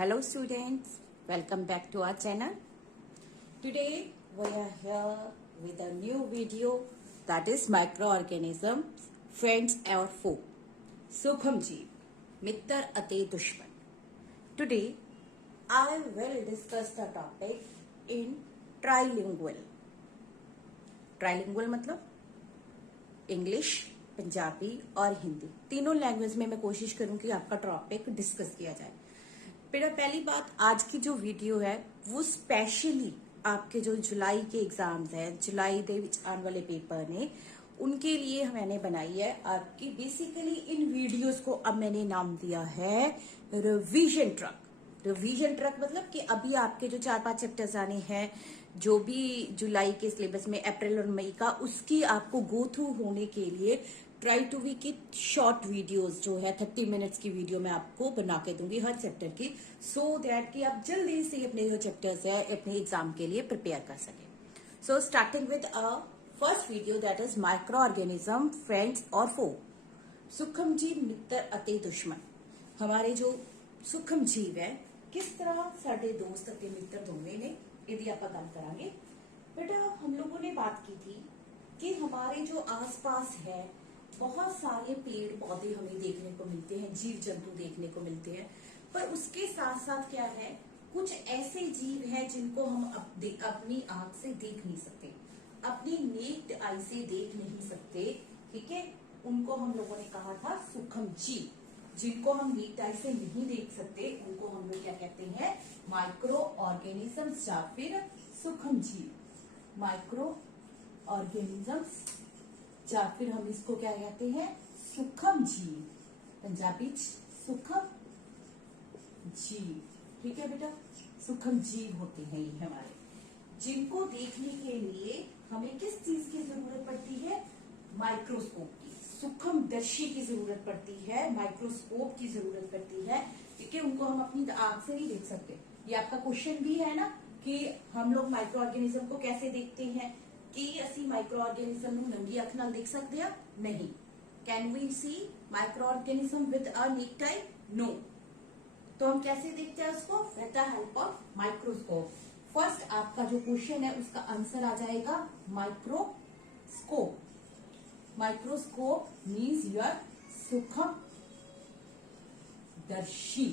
Hello students, welcome back to our channel. Today we are here with a new video that is microorganisms, friends or foe. Sukhm Jeev, Mittar ate Dushman. Today I will discuss the topic in trilingual. Trilingual मतलब English, Punjabi और हिंदी तीनों language में मैं कोशिश करूं कि आपका topic discuss किया जाए। बेटा पहली बात, आज की जो वीडियो है वो स्पेशली आपके जो जुलाई के एग्जाम्स हैं, जुलाई दे विच आने वाले पेपर ने उनके लिए मैंने बनाई है। आपकी बेसिकली इन वीडियोस को अब मैंने नाम दिया है रिवीजन ट्रक। रिवीजन ट्रक मतलब कि अभी आपके जो 4-5 चैप्टर्स आने हैं, जो भी जुलाई के सिलेबस में अप्रैल और मई का, उसकी आपको गो थ्रू होने के लिए ट्राई टू वी की शॉर्ट वीडियोस जो है 30 मिनट्स की वीडियो मैं आपको बना के दूंगी हर चैप्टर की, सो दैट कि आप जल्दी से अपने जो चैप्टर्स है अपने एग्जाम के लिए प्रिपेयर कर सके। So starting with a first video that is micro organism, friends और फो। सूक्ष्म जीव मित्र अते दुश्मन। हमारे जो सूक्ष्म जीव है किस तरह साडे दोस्त अते मित्र दोनों ने यदि आप गल करांगे। बेटा हम लोगों ने बात की थी कि हमारे जो आसपास है बहुत सारे पेड़ पौधे हमें देखने को मिलते हैं, जीव जंतु देखने को मिलते हैं, पर उसके साथ साथ क्या है, कुछ ऐसे जीव हैं जिनको हम अपनी आंख से देख नहीं सकते, अपनी नेक्ड आई से देख नहीं सकते। ठीक है, उनको हम लोगों ने कहा था सूक्ष्म जीव। जिनको हम नेक्ड आई से नहीं देख सकते उनको हम लोग क्या कहते हैं, माइक्रो ऑर्गेनिजम्स या फिर सूक्ष्म जीव। माइक्रो ऑर्गेनिजम्स या फिर हम इसको क्या कहते हैं, सूक्ष्म जीव। पंजाबी सूक्ष्म जीव। ठीक है बेटा, सूक्ष्म जीव होते हैं ये हमारे, जिनको देखने के लिए हमें किस चीज की जरूरत पड़ती है, माइक्रोस्कोप की, सूक्ष्मदर्शी की जरूरत पड़ती है, माइक्रोस्कोप की जरूरत पड़ती है। ठीक है, उनको हम अपनी आंख से नहीं देख सकते। ये आपका क्वेश्चन भी है ना कि हम लोग माइक्रो ऑर्गेनिज्म को कैसे देखते हैं, कि ਅਸੀਂ माइक्रो ऑर्गेनिज्म ਨੂੰ ਨੰਗੀ ਅੱਖ ਨਾਲ देख सकते हैं? नहीं। Can we see micro organism with a naked eye? No. तो हम कैसे देखते हैं उसको, with the help of microscope. First आपका जो क्वेश्चन है उसका आंसर आ जाएगा माइक्रोस्कोप। माइक्रोस्कोप मीन्स यूर सूक्ष्मदर्शी।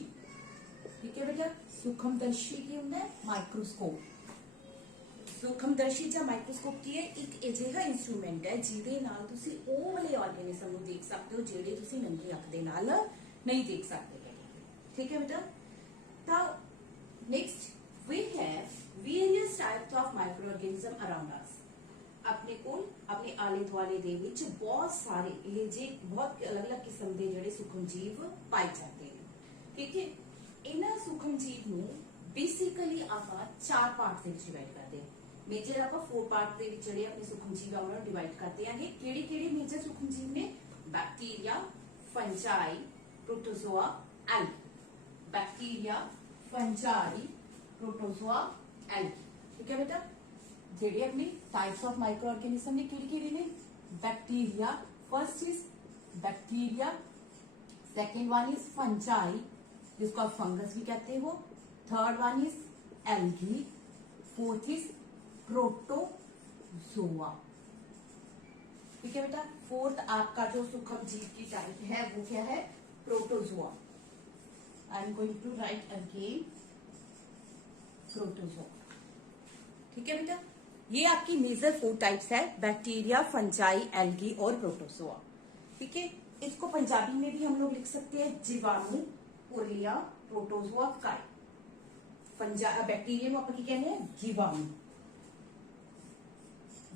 ठीक है बेटा, सूक्ष्मदर्शी की होता है माइक्रोस्कोप। सूक्ष्मदर्शी ਜਾਂ ਮਾਈਕਰੋਸਕੋਪ ਕੀ ਹੈ, ਇੱਕ ਅਜਿਹਾ ਇਨਸਟਰੂਮੈਂਟ ਹੈ ਜਿਹਦੇ ਨਾਲ ਤੁਸੀਂ ਉਹ ਵਾਲੇ ਆਰਗੇਨਿਜ਼ਮ ਨੂੰ ਦੇਖ ਸਕਦੇ ਹੋ ਜਿਹੜੇ ਤੁਸੀਂ ਨੰਗੀ ਅੱਖ ਦੇ ਨਾਲ ਨਹੀਂ ਦੇਖ ਸਕਦੇ। ਠੀਕ ਹੈ ਬੇਟਾ, ਤਾਂ next we have various types of microorganism around us. ਆਪਣੇ ਕੋਲ ਆਪਣੇ ਆਲੇ ਦੁਆਲੇ ਦੇ ਵਿੱਚ ਬਹੁਤ ਸਾਰੇ ਇਹ ਜੇ ਬਹੁਤ ਅਲੱਗ-ਅਲੱਗ ਕਿਸਮ ਦੇ ਜਿਹੜੇ ਸੂਖਮ ਜੀਵ ਪਾਏ ਜਾਂਦੇ ਨੇ। ਠੀਕ ਹੈ, ਇਹਨਾਂ ਸੂਖਮ ਜੀਵ ਨੂੰ ਬੇਸਿਕਲੀ ਆਪਾਂ 4 ਪਾਰਟ ਦੇ ਵਿੱਚ ਡਿਵਾਈਡ ਕਰਦੇ ਹਾਂ। मेजर आप 4 पार्ट ਦੇ ਵਿੱਚ ਜਿਹੜੇ ਆਪਣੇ ਸੂਖਮ ਜੀਵ ਆ ਉਹਨਾਂ ਨੂੰ ਡਿਵਾਈਡ ਕਰਦੇ ਆ। ਇਹ ਕਿਹੜੇ ਮੇਜਰ ਸੂਖਮ ਜੀਵ ਨੇ, bacteria, fungi, protozoa, algae. Bacteria, fungi, protozoa, algae. ठीक है बेटा, ਜਿਹੜੇ अपने टाइप्स ऑफ माइक्रो ऑर्गेनिज्म ने ਕਿਹੜੇ ने, bacteria, first is bacteria, second one is fungi जिसको आप फंगस भी कहते हो, third one is algae, fourth is protozoa. ठीक है बेटा, फोर्थ आपका जो सूक्ष्म जीव की टाइप है वो क्या है, protozoa. I am going to write again protozoa. ठीक है बेटा, ये आपकी मेजर 4 टाइप्स है, बैक्टीरिया, फंजाई, एल्गी और प्रोटोजोआ। ठीक है, इसको पंजाबी में भी हम लोग लिख सकते हैं जीवाणु, उर्लिया, प्रोटोजोआ, काई। बैक्टीरिया में आप कहने हैं जीवाणु,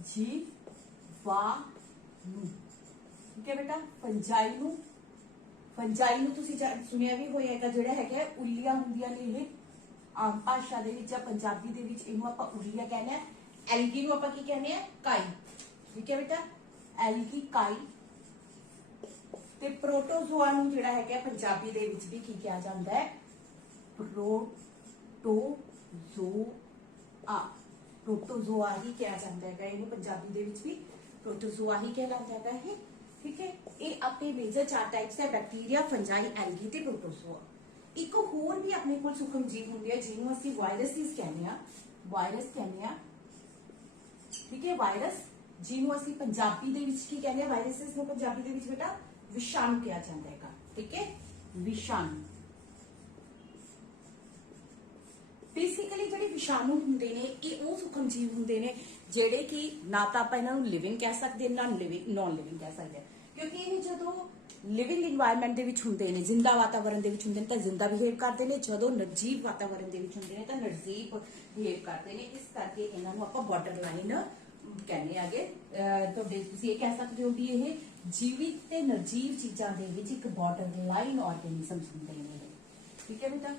जीवाणु। ठीक है बेटा, फंजाई ਨੂੰ ਤੁਸੀਂ ਸੁਣਿਆ ਵੀ ਹੋਏਗਾ, ਜਿਹੜਾ ਹੈਗਾ ਉੱਲੀਆਂ ਹੁੰਦੀਆਂ ਨੇ, ਇਹ ਆਮ ਭਾਸ਼ਾ ਦੇ ਵਿੱਚ ਜਾਂ ਪੰਜਾਬੀ ਦੇ ਵਿੱਚ ਇਹਨੂੰ ਆਪਾਂ ਉੱਲੀਆਂ ਕਹਿੰਦੇ ਆ। ਐਲਗੀ ਨੂੰ ਆਪਾਂ ਕੀ ਕਹਿੰਦੇ ਆ, ਕਾਈ। ਠੀਕ ਹੈ ਬੇਟਾ, ਐਲਗੀ, ਕਾਈ। ਤੇ ਪ੍ਰੋਟੋਜ਼ੋਆ ਨੂੰ ਜਿਹੜਾ ਹੈਗਾ ਪੰਜਾਬੀ ਦੇ ਵਿੱਚ ਵੀ ਕੀ ਕਿਹਾ ਜਾਂਦਾ ਹੈ, प्रोटोजोआ। प्रोटोजोआ ही कहा जाता है, इन्हें पंजाबी दे विच भी प्रोटोजोआ ही कहलाता है। ठीक है, ये अपने मेजर 4 टाइप्स है, बैक्टीरिया, फंजाई, एल्गी ते प्रोटोजोआ। ਇੱਕ ਹੋਰ ਵੀ ਆਪਣੇ ਕੋਲ ਸੂਖਮ ਜੀਵ ਹੁੰਦੇ ਆ ਜਿਹਨੂੰ ਅਸੀਂ ਵਾਇਰਸਿਸ ਕਹਿੰਦੇ ਆ, ਵਾਇਰਸ ਕਹਿੰਦੇ ਆ। ਠੀਕ ਹੈ, ਵਾਇਰਸ ਜਿਹਨੂੰ ਅਸੀਂ ਪੰਜਾਬੀ ਦੇ ਵਿੱਚ ਕੀ ਕਹਿੰਦੇ ਆ, ਵਾਇਰਸਿਸ ਨੂੰ ਪੰਜਾਬੀ ਦੇ ਵਿੱਚ ਬੇਟਾ ਵਿਸ਼ਾਣੂ ਕਿਹਾ ਜਾਂਦਾ ਹੈਗਾ। ਠੀਕ ਹੈ, ਵਿਸ਼ਾਣੂ। ਬੇਸਿਕਲੀ ਜਿਹੜੇ ਵਿਸ਼ਾਣੂ ਹੁੰਦੇ ਨੇ ਇਹ ਉਹ ਸੂਖਮ ਜੀਵ ਹੁੰਦੇ ਨੇ ਜਿਹੜੇ ਕਿ ਨਾ ਤਾਂ ਆਪਾਂ ਇਹਨਾਂ ਨੂੰ ਲਿਵਿੰਗ ਕਹਿ ਸਕਦੇ ਨਾ ਨॉन ਲਿਵਿੰਗ ਕਹਿ ਸਕਦੇ, ਕਿਉਂਕਿ ਇਹ ਜਦੋਂ ਲਿਵਿੰਗ ਇਨਵਾਇਰਨਮੈਂਟ ਦੇ ਵਿੱਚ ਹੁੰਦੇ ਨੇ, ਜ਼ਿੰਦਾ ਵਾਤਾਵਰਣ ਦੇ ਵਿੱਚ ਹੁੰਦੇ ਨੇ ਤਾਂ ਜ਼ਿੰਦਾ ਬਿਹੇਵ ਕਰਦੇ ਨੇ, ਜਦੋਂ ਨਿਰਜੀਵ ਵਾਤਾਵਰਣ ਦੇ ਵਿੱਚ ਹੁੰਦੇ ਨੇ ਤਾਂ ਨਿਰਜੀਵ ਬਿਹੇਵ ਕਰਦੇ ਨੇ। ਇਸ ਕਰਕੇ ਇਹਨਾਂ ਨੂੰ ਆਪਾਂ ਬਾਰਡਰ ਲਾਈਨ ਕਹਿੰਦੇ ਆਗੇ। ਤੁਹਾਡੇ ਤੁਸੀਂ ਇਹ ਕਹਿ ਸਕਦੇ ਹੋ ਵੀ ਇਹ ਜੀਵਿਤ ਤੇ ਨਿਰਜੀਵ ਚੀਜ਼ਾਂ ਦੇ ਵਿੱਚ ਇੱਕ ਬਾਰਡਰ ਲਾਈਨ ਆਰਗੇਨਿਜ਼ਮਸ ਹੁੰਦੇ ਨੇ। ਠੀਕ ਹੈ ਬੇਟਾ।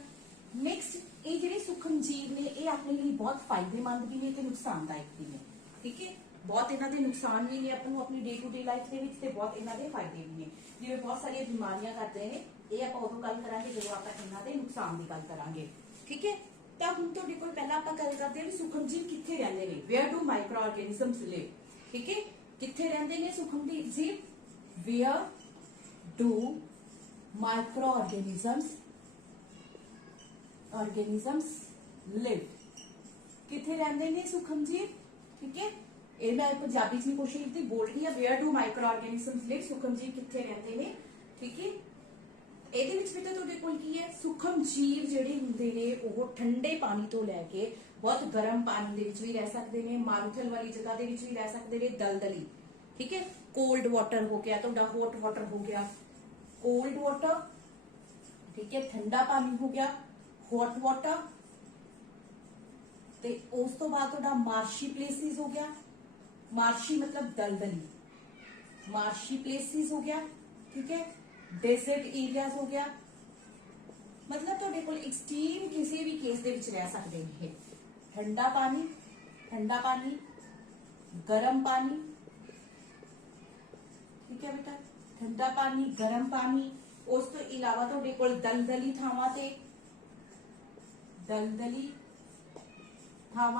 ਨੈਕਸਟ ਇਹ ਜਿਹੜੇ ਸੂਖਮ ਜੀਵ ਨੇ ਇਹ ਆਪਣੇ ਲਈ ਬਹੁਤ ਫਾਇਦੇਮੰਦ ਵੀ ਨੇ ਤੇ ਨੁਕਸਾਨਦਾਇਕ ਵੀ ਨੇ। ਠੀਕ ਹੈ, ਬਹੁਤ ਇਹਨਾਂ ਦੇ ਨੁਕਸਾਨ ਵੀ ਨੇ ਆਪਾਂ ਨੂੰ ਆਪਣੀ ਡੇ ਟੂ ਡੇ ਲਾਈਫ ਦੇ ਵਿੱਚ ਤੇ ਬਹੁਤ ਇਹਨਾਂ ਦੇ ਫਾਇਦੇ ਵੀ ਨੇ। ਜਿਵੇਂ ਬਹੁਤ ਸਾਰੀਆਂ ਬਿਮਾਰੀਆਂ ਕਰਦੇ ਨੇ, ਇਹ ਆਪਾਂ ਉਦੋਂ ਗੱਲ ਕਰਾਂਗੇ ਜਦੋਂ ਆਪਾਂ ਇਹਨਾਂ ਦੇ ਨੁਕਸਾਨ ਦੀ ਗੱਲ ਕਰਾਂਗੇ। ਠੀਕ ਹੈ, ਤਾਂ ਹੁਣ ਤੁਹਾਡੇ ਕੋਲ ਪਹਿਲਾਂ ਆਪਾਂ ਗੱਲ ਕਰਦੇ ਹਾਂ ਵੀ ਸੂਖਮ ਜੀਵ ਕਿੱਥੇ ਰਹਿੰਦੇ ਨੇ, ਵੇਅਰ ਡੂ ਮਾਈਕਰੋ ਆਰਗੇਨਿਜ਼ਮਸ ਲਿਵ। ਠੀਕ ਹੈ, ਕਿੱਥੇ ਰਹਿੰਦੇ ਨੇ ਸੂਖਮ ਜੀਵ, ਵੇਅਰ ਡੂ ਮਾਈਕਰੋ ਆਰਗੇਨਿਜ਼ਮਸ ਲਿਵ, ਕਿੱਥੇ ਰਹਿੰਦੇ ਨੇ ਸੂਖਮ ਜੀਵ। ਠੀਕ ਹੈ, ਇਹ ਮੈਂ ਪੰਜਾਬੀ ਚ ਕੋਸ਼ਿਸ਼ ਕੀਤੀ ਬੋਲ ਰਹੀ ਹਾਂ, ਵੇਅਰ ਡੂ ਮਾਈਕਰੋ ਆਰਗੇਨਿਜ਼ਮਸ ਲਿਵ, ਸੂਖਮ ਜੀਵ ਕਿੱਥੇ ਰਹਿੰਦੇ ਨੇ। ਠੀਕ ਹੈ, ਇਹਦੇ ਵਿੱਚ ਬੇਟਾ ਤੁਹਾਡੇ ਕੋਲ ਕੀ ਹੈ, ਸੂਖਮ ਜੀਵ ਜਿਹੜੇ ਹੁੰਦੇ ਨੇ ਉਹ ਠੰਡੇ ਪਾਣੀ ਤੋਂ ਲੈ ਕੇ ਬਹੁਤ ਗਰਮ ਪਾਣੀ ਦੇ ਵਿੱਚ ਵੀ ਰਹਿ ਸਕਦੇ ਨੇ, ਮਾਰੂਥਲ ਵਾਲੀ ਜਗ੍ਹਾ ਦੇ ਵਿੱਚ ਵੀ ਰਹਿ ਸਕਦੇ ਨੇ, ਦਲਦਲੀ। ਠੀਕ ਹੈ, ਕੋਲਡ ਵਾਟਰ ਹੋ ਗਿਆ ਤੁਹਾਡਾ, ਹੌਟ ਵਾਟਰ ਹੋ ਗਿਆ, ਕੋਲਡ ਵਾਟਰ। ਠੀਕ ਹੈ, ਠੰਡਾ ਪਾਣੀ ਹੋ ਗਿਆ, ਹੌਟ ਵਾਟਰ। ਤੇ ਉਸ ਤੋਂ ਬਾਅਦ ਤੁਹਾਡਾ ਮਾਰਸ਼ੀ ਪਲੇਸਿਸ ਹੋ ਗਿਆ, ਮਾਰਸ਼ੀ ਮਤਲਬ ਦਲਦਲੀ, ਮਾਰਸ਼ੀ ਪਲੇਸਿਸ ਹੋ ਗਿਆ। ਠੀਕ ਹੈ, डेजर्ट एरियाज हो गया, मतलब ਤੁਹਾਡੇ ਕੋਲ एक्सट्रीम किसी भी केस ਦੇ ਵਿੱਚ ਰਹਿ ਸਕਦੇ ਨੇ। ਠੰਡਾ ਪਾਣੀ, ਗਰਮ ਪਾਣੀ। ਠੀਕ ਹੈ ਬੇਟਾ, ਠੰਡਾ ਪਾਣੀ, ਗਰਮ ਪਾਣੀ। ਉਸ ਤੋਂ ਇਲਾਵਾ ਤੁਹਾਡੇ ਕੋਲ ਦਲਦਲੀ ਥਾਵਾਂ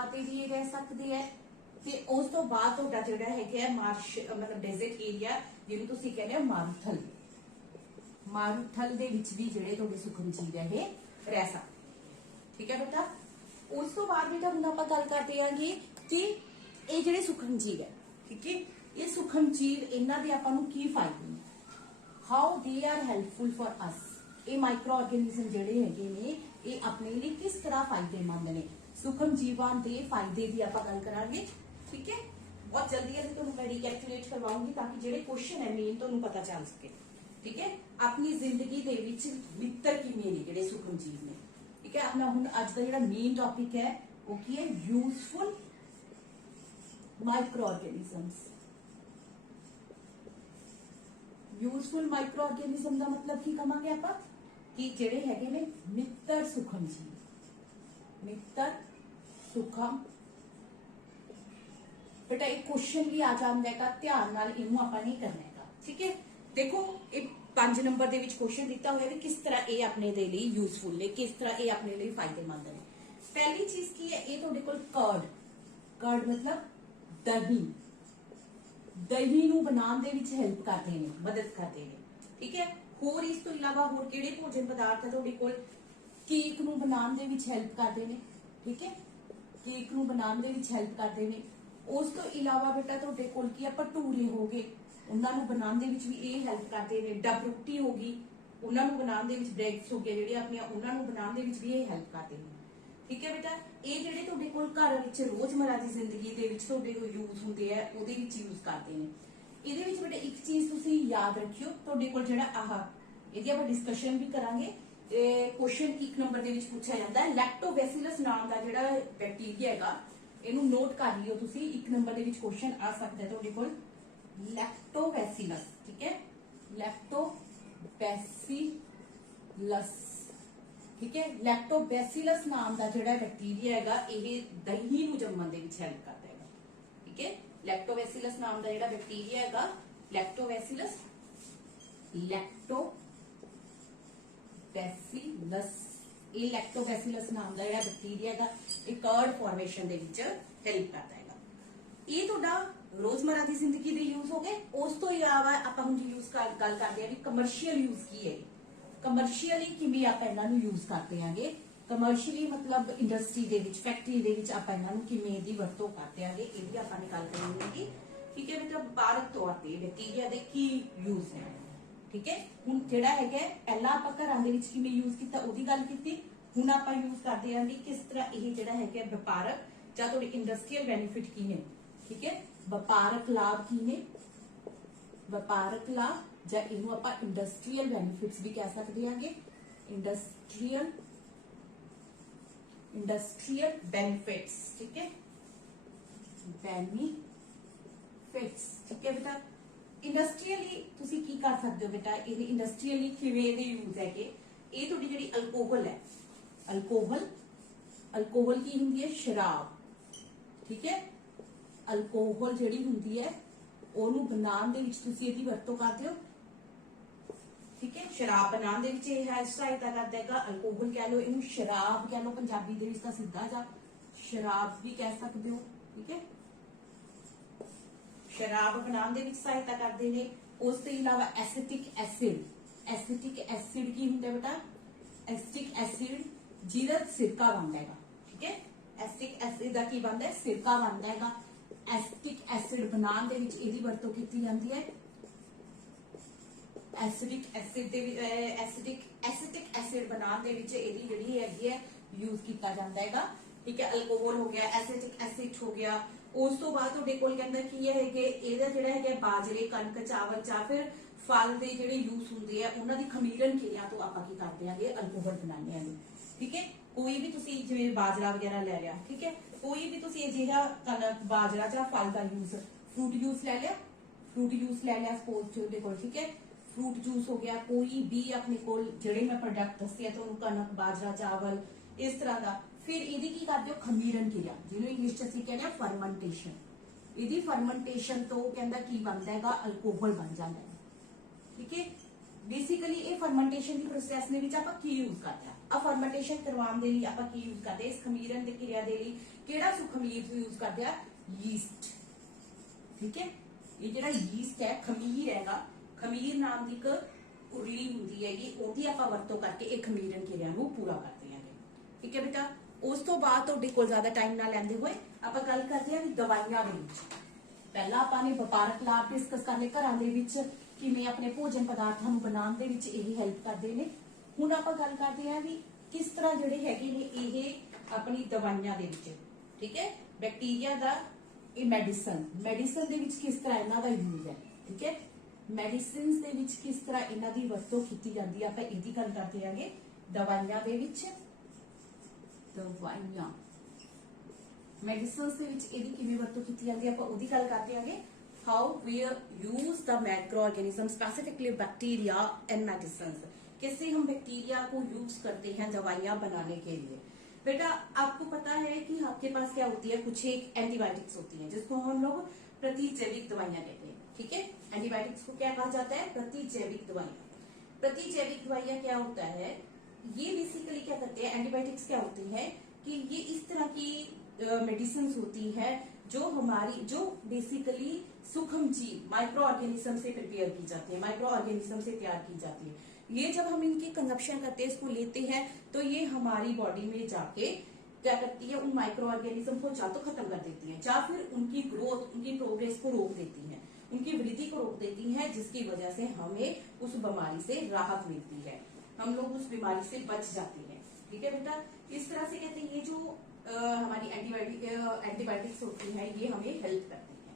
ਤੇ ਵੀ ਰਹਿ ਸਕਦੇ ਹੈ। ਤੇ ਉਸ ਤੋਂ ਬਾਅਦ ਤੁਹਾਡਾ ਜਿਹੜਾ ਹੈਗਾ ਮਾਰਸ਼ ਮਤਲਬ ਡੈਜ਼ਰਟ ਏਰੀਆ ਜਿਹਨੂੰ ਤੁਸੀਂ ਕਹਿੰਦੇ ਹੋ ਮਾਰੂਥਲ ਦੇ ਵਿੱਚ ਵੀ ਜਿਹੜੇ ਤੁਹਾਡੇ ਸੂਖਮ ਜੀਵ ਹੈ ਇਹ ਰਹਿ ਸਕਦੇ। ਠੀਕ ਹੈ ਬੇਟਾ। ਉਸ ਤੋਂ ਬਾਅਦ ਬੇਟਾ ਹੁਣ ਆਪਾਂ ਗੱਲ ਕਰਦੇ ਆਂਗੇ ਕਿ ਇਹ ਜਿਹੜੇ ਸੂਖਮ ਜੀਵ ਹੈ, ਠੀਕ ਹੈ, ਇਹ ਸੂਖਮ ਜੀਵ ਇਹਨਾਂ ਦੇ ਆਪਾਂ ਨੂੰ ਕੀ ਫਾਇਦੇ ਨੇ, how they are helpful for us. ਇਹ ਮਾਈਕਰੋ ਆਰਗੇਨਿਜ਼ਮ ਜਿਹੜੇ ਹੈਗੇ ਨੇ ਇਹ ਆਪਣੇ ਲਈ ਕਿਸ ਤਰ੍ਹਾਂ ਫਾਇਦੇਮੰਦ ਨੇ। ਸੂਖਮ ਜੀਵਾਂ ਦੇ ਫਾਇਦੇ ਦੀ ਆਪਾਂ ਗੱਲ ਕਰਾਂਗੇ। ਠੀਕ ਹੈ, ਬਹੁਤ ਜਲਦੀ ਅਸੀਂ ਤੁਹਾਨੂੰ ਮੈਂ ਰੀਕੈਪਚੁਲੇਟ ਕਰਵਾਉਂਗੀ ਤਾਂ ਕਿ ਜਿਹੜੇ ਕੁਐਸਚਨ ਹੈ ਮੇਨ ਤੁਹਾਨੂੰ ਪਤਾ ਚੱਲ ਸਕੇ। ਠੀਕ ਹੈ, ਆਪਣੀ ਜ਼ਿੰਦਗੀ ਦੇ ਵਿੱਚ ਮਿੱਤਰ ਕਿਵੇਂ ਨੇ ਜਿਹੜੇ ਸੂਖਮ ਜੀਵ ਨੇ। ਠੀਕ ਹੈ, ਆਪਣਾ ਹੁਣ ਅੱਜ ਦਾ ਜਿਹੜਾ ਮੇਨ ਟੌਪਿਕ ਹੈ ਉਹ ਕੀ ਹੈ, useful microorganisms. Useful microorganism ਦਾ ਮਤਲਬ ਕੀ ਕਹਾਂਗੇ ਆਪਾਂ ਕਿ ਜਿਹੜੇ ਹੈਗੇ ਨੇ ਮਿੱਤਰ ਸੂਖਮ ਜੀਵ। ਮਿੱਤਰ ਸੂਖਮ बेटा एक क्वेश्चन भी आ जाता है, ध्यान नाल इनू आपां नहीं करना है। ठीक है, देखो ये 5 नंबर दे विच क्वेश्चन दिता होया कि किस तरह ये अपने दे लई यूजफुल ने, किस तरह ये अपने लई फायदेमंद ने। पहली चीज की है, ये तुहाडे कोल कर्ड मतलब दही, दही नू बनाउण दे विच हेल्प करदे ने, मदद करदे ने। ठीक है, होर इस तो इलावा होर किहड़े भोजन पदार्थ है तुहाडे कोल, केक नू बनाउण दे विच हेल्प करदे ने। ठीक है, केक नू बनाउण दे विच हेल्प करदे ने। उस तो इलावा बेटा तुहाडे कोल की भटूरे हो गए, उन्हां नूं बनाउण दे विच भी ये हेल्प करदे ने। डब रोटी हो गई, उन्हां नूं बनाउण दे विच, ब्रेड्स हो गए जिहड़े अपने उन्हां नूं बनाउण दे विच भी ये हेल्प करदे ने। ठीक है बेटा, ये जिहड़े तुहाडे कोल घर विच रोजमर्रा दी जिंदगी दे विच तुहाडे कोल यूज हुंदे आ ओहदे विच यूज करदे ने। इहदे विच बेटा एक चीज तुसीं याद रखियो, तुहाडे कोल जिहड़ा आह इहदी आपां डिस्कशन भी करांगे। क्वेश्चन 1 नंबर दे विच पूछा जांदा है, लैक्टोबैसिलस नाम दा जिहड़ा बैक्टीरिया हैगा ਇਹਨੂੰ ਨੋਟ ਕਰ ਲਿਓ ਤੁਸੀਂ। 1 ਨੰਬਰ ਦੇ ਵਿੱਚ ਕੁਐਸਚਨ ਆ ਸਕਦਾ ਹੈ ਤੁਹਾਡੇ ਕੋਲ ਲੈਕਟੋਬੈਸਿਲਸ। ਠੀਕ ਹੈ, ਲੈਕਟੋਬੈਸਿਲਸ। ਠੀਕ ਹੈ, ਲੈਕਟੋਬੈਸਿਲਸ ਨਾਮ ਦਾ ਜਿਹੜਾ ਬੈਕਟੀਰੀਆ ਹੈਗਾ ਇਹ ਦਹੀਂ ਨੂੰ ਜੰਮਣ ਦੇ ਵਿੱਚ ਹੈਲਪ ਕਰਦਾ ਹੈਗਾ। ਠੀਕ ਹੈ, ਲੈਕਟੋਬੈਸਿਲਸ ਨਾਮ ਦਾ ਜਿਹੜਾ ਬੈਕਟੀਰੀਆ ਹੈਗਾ ਲੈਕਟੋਬੈਸਿਲਸ ਇਹ ਲੈਕਟੋਬੈਸਿਲਸ ਨਾਮ ਦਾ ਜਿਹੜਾ ਬੈਕਟੀਰੀਆ ਹੈਗਾ ਇਹ ਕਰਡ ਫਾਰਮੇਸ਼ਨ ਦੇ ਵਿੱਚ ਹੈਲਪ ਕਰਦਾ ਹੈਗਾ। ਇਹ ਤੁਹਾਡਾ ਰੋਜ਼ਮर्रा ਦੀ ਜ਼ਿੰਦਗੀ ਦੇ ਯੂਜ਼ ਹੋ ਗਏ। ਉਸ ਤੋਂ ਇਲਾਵਾ ਆਪਾਂ ਹੁਣ ਯੂਜ਼ ਗੱਲ ਕਰਦੇ ਆ ਵੀ ਕਮਰਸ਼ੀਅਲ ਯੂਜ਼ ਕੀ ਹੈ। ਕਮਰਸ਼ੀਅਲੀ ਕਿਵੇਂ ਆਪਾਂ ਇਹਨਾਂ ਨੂੰ ਯੂਜ਼ ਕਰਦੇ ਆਂਗੇ। ਕਮਰਸ਼ੀਅਲੀ ਮਤਲਬ ਇੰਡਸਟਰੀ ਦੇ ਵਿੱਚ, ਫੈਕਟਰੀ ਦੇ ਵਿੱਚ ਆਪਾਂ ਇਹਨਾਂ ਨੂੰ ਕਿਵੇਂ ਦੀ ਵਰਤੋਂ ਕਰਦੇ ਆਂਗੇ, ਇਹ ਵੀ ਆਪਾਂ ਨਿਕਾਲ ਕਰਾਂਗੇ। ਠੀਕ ਹੈ ਬੇਟਾ, ਵਪਾਰਕ ਤੌਰ ਤੇ ਬੈਕਟੀਰੀਆ ਦੇ ਕੀ ਯੂਜ਼ ਹੈ। ਠੀਕ ਹੈ, ਹੁਣ ਜਿਹੜਾ ਹੈਗਾ ਪਹਿਲਾਂ ਆਪਾਂ ਘਰਾਂ ਦੇ ਵਿੱਚ ਕਿਵੇਂ ਯੂਜ਼ ਕੀਤਾ ਉਹਦੀ ਗੱਲ ਕੀਤੀ, ਹੁਣ ਆਪਾਂ ਯੂਜ਼ ਕਰਦੇ ਆਂਗੇ ਕਿਸ ਤਰ੍ਹਾਂ ਇਹ ਜਿਹੜਾ ਹੈਗਾ ਵਪਾਰਕ ਜਾਂ ਤੁਹਾਡੇ ਇੰਡਸਟਰੀਅਲ ਬੈਨੀਫਿਟ ਕੀ ਨੇ। ਠੀਕ ਹੈ, ਵਪਾਰਕ ਲਾਭ ਕੀ ਨੇ, ਵਪਾਰਕ ਲਾਭ ਜਾਂ ਇਹਨੂੰ ਆਪਾਂ ਇੰਡਸਟਰੀਅਲ ਬੈਨੀਫਿਟਸ ਵੀ ਕਹਿ ਸਕਦੇ ਆਂਗੇ। Industrial benefits. ਠੀਕ ਹੈ, ਬੈਨੀਫਿਟਸ। ਠੀਕ ਹੈ ਬੇਟਾ, ਇੰਡਸਟਰੀਅਲੀ ਤੁਸੀਂ ਕੀ ਕਰ ਸਕਦੇ ਹੋ ਬੇਟਾ, ਇਹ ਇੰਡਸਟਰੀਅਲੀ ਕਿਵੇਂ ਦੇ ਯੂਜ਼ ਹੈ ਕਿ ਇਹ ਤੁਹਾਡੀ ਜਿਹੜੀ ਅਲਕੋਹਲ ਹੈ, ਅਲਕੋਹਲ ਕੀ ਹੁੰਦੀ ਹੈ, ਸ਼ਰਾਬ। ਠੀਕ ਹੈ, ਅਲਕੋਹਲ ਜਿਹੜੀ ਹੁੰਦੀ ਹੈ ਉਹਨੂੰ ਬਣਾਉਣ ਦੇ ਵਿੱਚ ਤੁਸੀਂ ਇਹਦੀ ਵਰਤੋਂ ਕਰਦੇ ਹੋ। ਠੀਕ ਹੈ, ਸ਼ਰਾਬ ਬਣਾਉਣ ਦੇ ਵਿੱਚ ਇਹ ਸਹਾਇਤਾ ਕਰਦਾ ਹੈਗਾ। ਅਲਕੋਹਲ ਕਹਿ ਲਓ, ਇਹਨੂੰ ਸ਼ਰਾਬ ਕਹਿ ਲਓ, ਪੰਜਾਬੀ ਦੇ ਵਿੱਚ ਤਾਂ ਸਿੱਧਾ ਜਾ ਸ਼ਰਾਬ ਵੀ ਕਹਿ ਸਕਦੇ ਹੋ। ਠੀਕ ਹੈ, ਸ਼ਰਾਬ ਬਣਾਉਣ ਦੇ ਵਿੱਚ ਸਹਾਇਤਾ ਕਰਦੇ ਨੇ। ਉਸ ਤੋਂ ਇਲਾਵਾ ਐਸੀਟਿਕ ਐਸਿਡ ਕੀ ਹੁੰਦਾ ਬੇਟਾ, ਐਸਿਟਿਕ ਐਸਿਡ ਜਿਹਦਾ ਸਿਰਕਾ ਬਣਦਾ ਹੈਗਾ। ਠੀਕ ਹੈ, ਐਸਿਟਿਕ ਐਸਿਡ ਦਾ ਕੀ ਬਣਦਾ ਹੈ, ਸਿਰਕਾ ਬਣਦਾ ਹੈਗਾ। ਐਸਿਟਿਕ ਐਸਿਡ ਬਣਾਉਣ ਦੇ ਵਿੱਚ ਇਹਦੀ ਵਰਤੋਂ ਕੀਤੀ ਜਾਂਦੀ ਹੈ। ਐਸਿਟਿਕ ਐਸਿਡ ਬਣਾਉਣ ਦੇ ਵਿੱਚ ਇਹਦੀ ਜਿਹੜੀ ਹੈਗੀ ਹੈ ਯੂਜ਼ ਕੀਤਾ ਜਾਂਦਾ ਹੈਗਾ। ਠੀਕ ਹੈ, ਅਲਕੋਹਲ ਹੋ ਗਿਆ, ਐਸਿਟਿਕ ਐਸਿਡ ਹੋ ਗਿਆ। ਉਸ ਤੋਂ ਬਾਅਦ ਤੁਹਾਡੇ ਕੋਲ ਕਹਿੰਦਾ ਕੀ ਹੈ ਕਿ ਇਹਦਾ ਜਿਹੜਾ ਹੈਗਾ ਬਾਜਰੇ, ਕਣਕ, ਚਾਵਲ ਜਾਂ ਫਿਰ ਫਲ ਦੇ ਜਿਹੜੇ ਯੂਜ਼ ਹੁੰਦੇ ਆ ਉਹਨਾਂ ਦੀ ਖਮੀਰਨ ਕਿਰਿਆ ਤੋਂ ਆਪਾਂ ਕੀ ਕਰਦੇ ਆਂਗੇ, ਅਲਕੋਹਲ ਬਣਾਉਂਦੇ ਆਂਗੇ। ਠੀਕ ਹੈ, ਕੋਈ ਵੀ ਤੁਸੀਂ ਜਿਵੇਂ ਬਾਜਰਾ ਵਗੈਰਾ ਲੈ ਲਿਆ। ਠੀਕ ਹੈ, ਕੋਈ ਵੀ ਤੁਸੀਂ ਅਜਿਹਾ ਕਣਕ, ਬਾਜਰਾ ਜਾਂ ਫਲ ਦਾ ਯੂਜ਼, ਫਰੂਟ ਜੂਸ ਲੈ ਲਿਆ ਸਪੋਜ਼ ਤੁਹਾਡੇ ਕੋਲ। ਠੀਕ ਹੈ, ਫਰੂਟ ਜੂਸ ਹੋ ਗਿਆ, ਕੋਈ ਵੀ ਆਪਣੇ ਕੋਲ ਜਿਹੜੇ ਮੈਂ ਪ੍ਰੋਡਕਟ ਦੱਸੇ ਆ ਤੁਹਾਨੂੰ, ਕਣਕ, ਬਾਜਰਾ, ਚਾਵਲ, ਇਸ ਤਰ੍ਹਾਂ ਦਾ। ਫਿਰ ਇਹਦੀ ਕੀ ਕਰਦੇ ਹੋ, ਖਮੀਰਨ ਕਿਰਿਆ, ਜਿਹਨੂੰ ਇੰਗਲਿਸ਼ ਚ ਅਸੀਂ ਕਹਿੰਦੇ ਆ ਫਰਮੈਂਟੇਸ਼ਨ। ਇਹਦੀ ਫਰਮੈਂਟੇਸ਼ਨ ਤੋਂ ਕਹਿੰਦਾ ਕੀ ਬਣਦਾ ਹੈਗਾ, ਅਲਕੋਹਲ ਬਣ ਜਾਂਦਾ ਹੈ। ਠੀਕ ਹੈ, ਬੇਸਿਕਲੀ ਇਹ ਫਰਮੈਂਟੇਸ਼ਨ ਦੀ ਪ੍ਰੋਸੈਸ ਦੇ ਵਿੱਚ ਆਪਾਂ ਕੀ ਯੂਜ਼ ਕਰਦੇ ਆ ਫਰਮੈਂਟੇਸ਼ਨ ਕਰਵਾਉਣ ਦੇ ਲਈ ਆਪਾਂ ਕੀ ਯੂਜ਼ ਕਰਦੇ, ਇਸ ਖਮੀਰਨ ਦੀ ਕਿਰਿਆ ਦੇ ਲਈ ਕਿਹੜਾ ਸੁਖਮੀਰ ਯੂਜ਼ ਕਰਦੇ ਆ, ਯੀਸਟ। ਠੀਕ ਹੈ, ਇਹ ਜਿਹੜਾ ਯੀਸਟ ਹੈ, ਖਮੀਰ ਹੈਗਾ, ਖਮੀਰ ਨਾਮ ਦੀ ਇੱਕ ਉਰਲੀ ਹੁੰਦੀ ਹੈਗੀ, ਉਹਦੀ ਆਪਾਂ ਵਰਤੋਂ ਕਰਕੇ ਇਹ ਖਮੀਰਨ ਕਿਰਿਆ ਨੂੰ ਪੂਰਾ ਕਰਦੇ ਆਂਗੇ। ਠੀਕ ਹੈ ਬੇਟਾ, ਉਸ ਤੋਂ ਬਾਅਦ ਤੁਹਾਡੇ ਕੋਲ ਜ਼ਿਆਦਾ ਟਾਈਮ ਨਾ ਲੈਂਦੇ ਹੋਏ ਆਪਾਂ ਗੱਲ ਕਰਦੇ ਹਾਂ ਵੀ ਦਵਾਈਆਂ ਦੇ ਵਿੱਚ। ਪਹਿਲਾਂ ਆਪਾਂ ਨੇ ਵਪਾਰਕ ਲਾਭ ਡਿਸਕਸ ਕਰ ਲਏ, ਘਰਾਂ ਦੇ ਵਿੱਚ ਕਿਵੇਂ ਆਪਣੇ ਭੋਜਨ ਪਦਾਰਥਾਂ ਨੂੰ ਬਣਾਉਣ ਦੇ ਵਿੱਚ ਇਹ ਹੈਲਪ ਕਰਦੇ ਨੇ। ਹੁਣ ਆਪਾਂ ਗੱਲ ਕਰਦੇ ਹਾਂ ਵੀ ਕਿਸ ਤਰ੍ਹਾਂ ਜਿਹੜੇ ਹੈਗੇ ਨੇ ਇਹ ਆਪਣੀ ਦਵਾਈਆਂ ਦੇ ਵਿੱਚ। ਠੀਕ ਹੈ, ਬੈਕਟੀਰੀਆ ਦਾ ਇਹ ਮੈਡੀਸਨ ਦੇ ਵਿੱਚ ਕਿਸ ਤਰ੍ਹਾਂ ਇਹਨਾਂ ਦਾ ਯੂਜ਼ ਹੈ। ਠੀਕ ਹੈ, ਮੈਡੀਸਿਨਸ ਦੇ ਵਿੱਚ ਕਿਸ ਤਰ੍ਹਾਂ ਇਹਨਾਂ ਦੀ ਵਰਤੋਂ ਕੀਤੀ ਜਾਂਦੀ ਹੈ, ਆਪਾਂ ਇਹਦੀ ਗੱਲ ਕਰਦੇ ਆਂਗੇ। ਦਵਾਈਆਂ ਦੇ ਵਿੱਚ, ਦਵਾਈਆਂ ਮੈਡੀਸਿਨਸ ਦੇ ਵਿੱਚ ਇਹਦੀ ਕਿਵੇਂ ਵਰਤੋਂ ਕੀਤੀ ਜਾਂਦੀ ਹੈ, ਆਪਾਂ ਉਹਦੀ ਗੱਲ ਕਰਦੇ ਆਂਗੇ। How we use the micro organism specifically bacteria and medicine, कैसे हम बैक्टीरिया को यूज करते हैं दवाइयां बनाने के लिए। बेटा आपको पता है कि आपके पास क्या होती है, कुछ एक एंटीबायोटिक्स होती हैं जिसको हम लोग प्रतिजैविक दवाइयां कहते हैं। ठीक है, एंटीबायोटिक्स को क्या कहा जाता है, प्रतिजैविक दवाइयां। प्रतिजैविक दवाइयां क्या होता है, ये बेसिकली क्या करते हैं, एंटीबायोटिक्स क्या होती है कि ये इस तरह की मेडिसिन होती है जो बेसिकली सूक्ष्म जीव माइक्रो ऑर्गेनिज्म से प्रिपेयर की जाती है, माइक्रो ऑर्गेनिज्म से तैयार की जाती है। ये जब हम इनकी कंजप्शन करते हैं, इसको लेते हैं, तो ये हमारी बॉडी में जाके क्या करती है, उन माइक्रो ऑर्गेनिज्म को या तो खत्म कर देती है या फिर उनकी ग्रोथ, उनकी प्रोग्रेस को रोक देती है, उनकी वृद्धि को रोक देती है, जिसकी वजह से हमें उस बीमारी से राहत मिलती है, हम लोग उस बीमारी से बच जाते हैं। ठीक है बेटा, इस तरह से कहते हैं ये जो हमारी एंटीबायोटिक्स होती है ये हमें हेल्प करती है।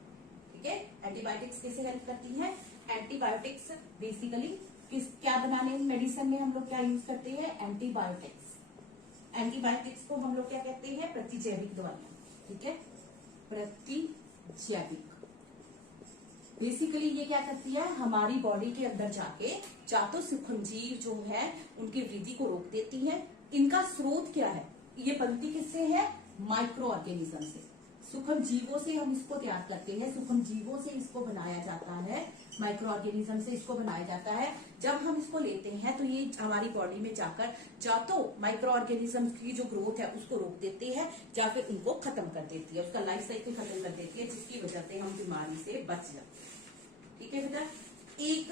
ठीक है, एंटीबायोटिक्स कैसे हेल्प करती है, एंटीबायोटिक्स बेसिकली क्या बनाने में, मेडिसिन में हम लोग क्या यूज करते हैं, एंटीबायोटिक्स को हम लोग क्या कहते हैं, प्रतिजैविक दवाइयां। ठीक है, प्रतिजैविक बेसिकली ये क्या करती है, हमारी बॉडी के अंदर जाके या तो सूक्ष्म जीव जो है उनकी वृद्धि को रोक देती है। इनका स्रोत क्या है, ये बनती किससे है, माइक्रो ऑर्गेनिज्म से, सूक्ष्म जीवों से हम इसको तैयार करते हैं, सूक्ष्म जीवों से इसको बनाया जाता है, माइक्रो ऑर्गेनिज्म से इसको बनाया जाता है। जब हम इसको लेते हैं तो ये हमारी बॉडी में जाकर या तो माइक्रो ऑर्गेनिज्म की जो ग्रोथ है उसको रोक देती है या फिर उनको खत्म कर देती है, उसका लाइफ साइकिल खत्म कर देती है, जिसकी वजह से हम बीमारी से बच जाते हैं। ठीक है बेटा, एक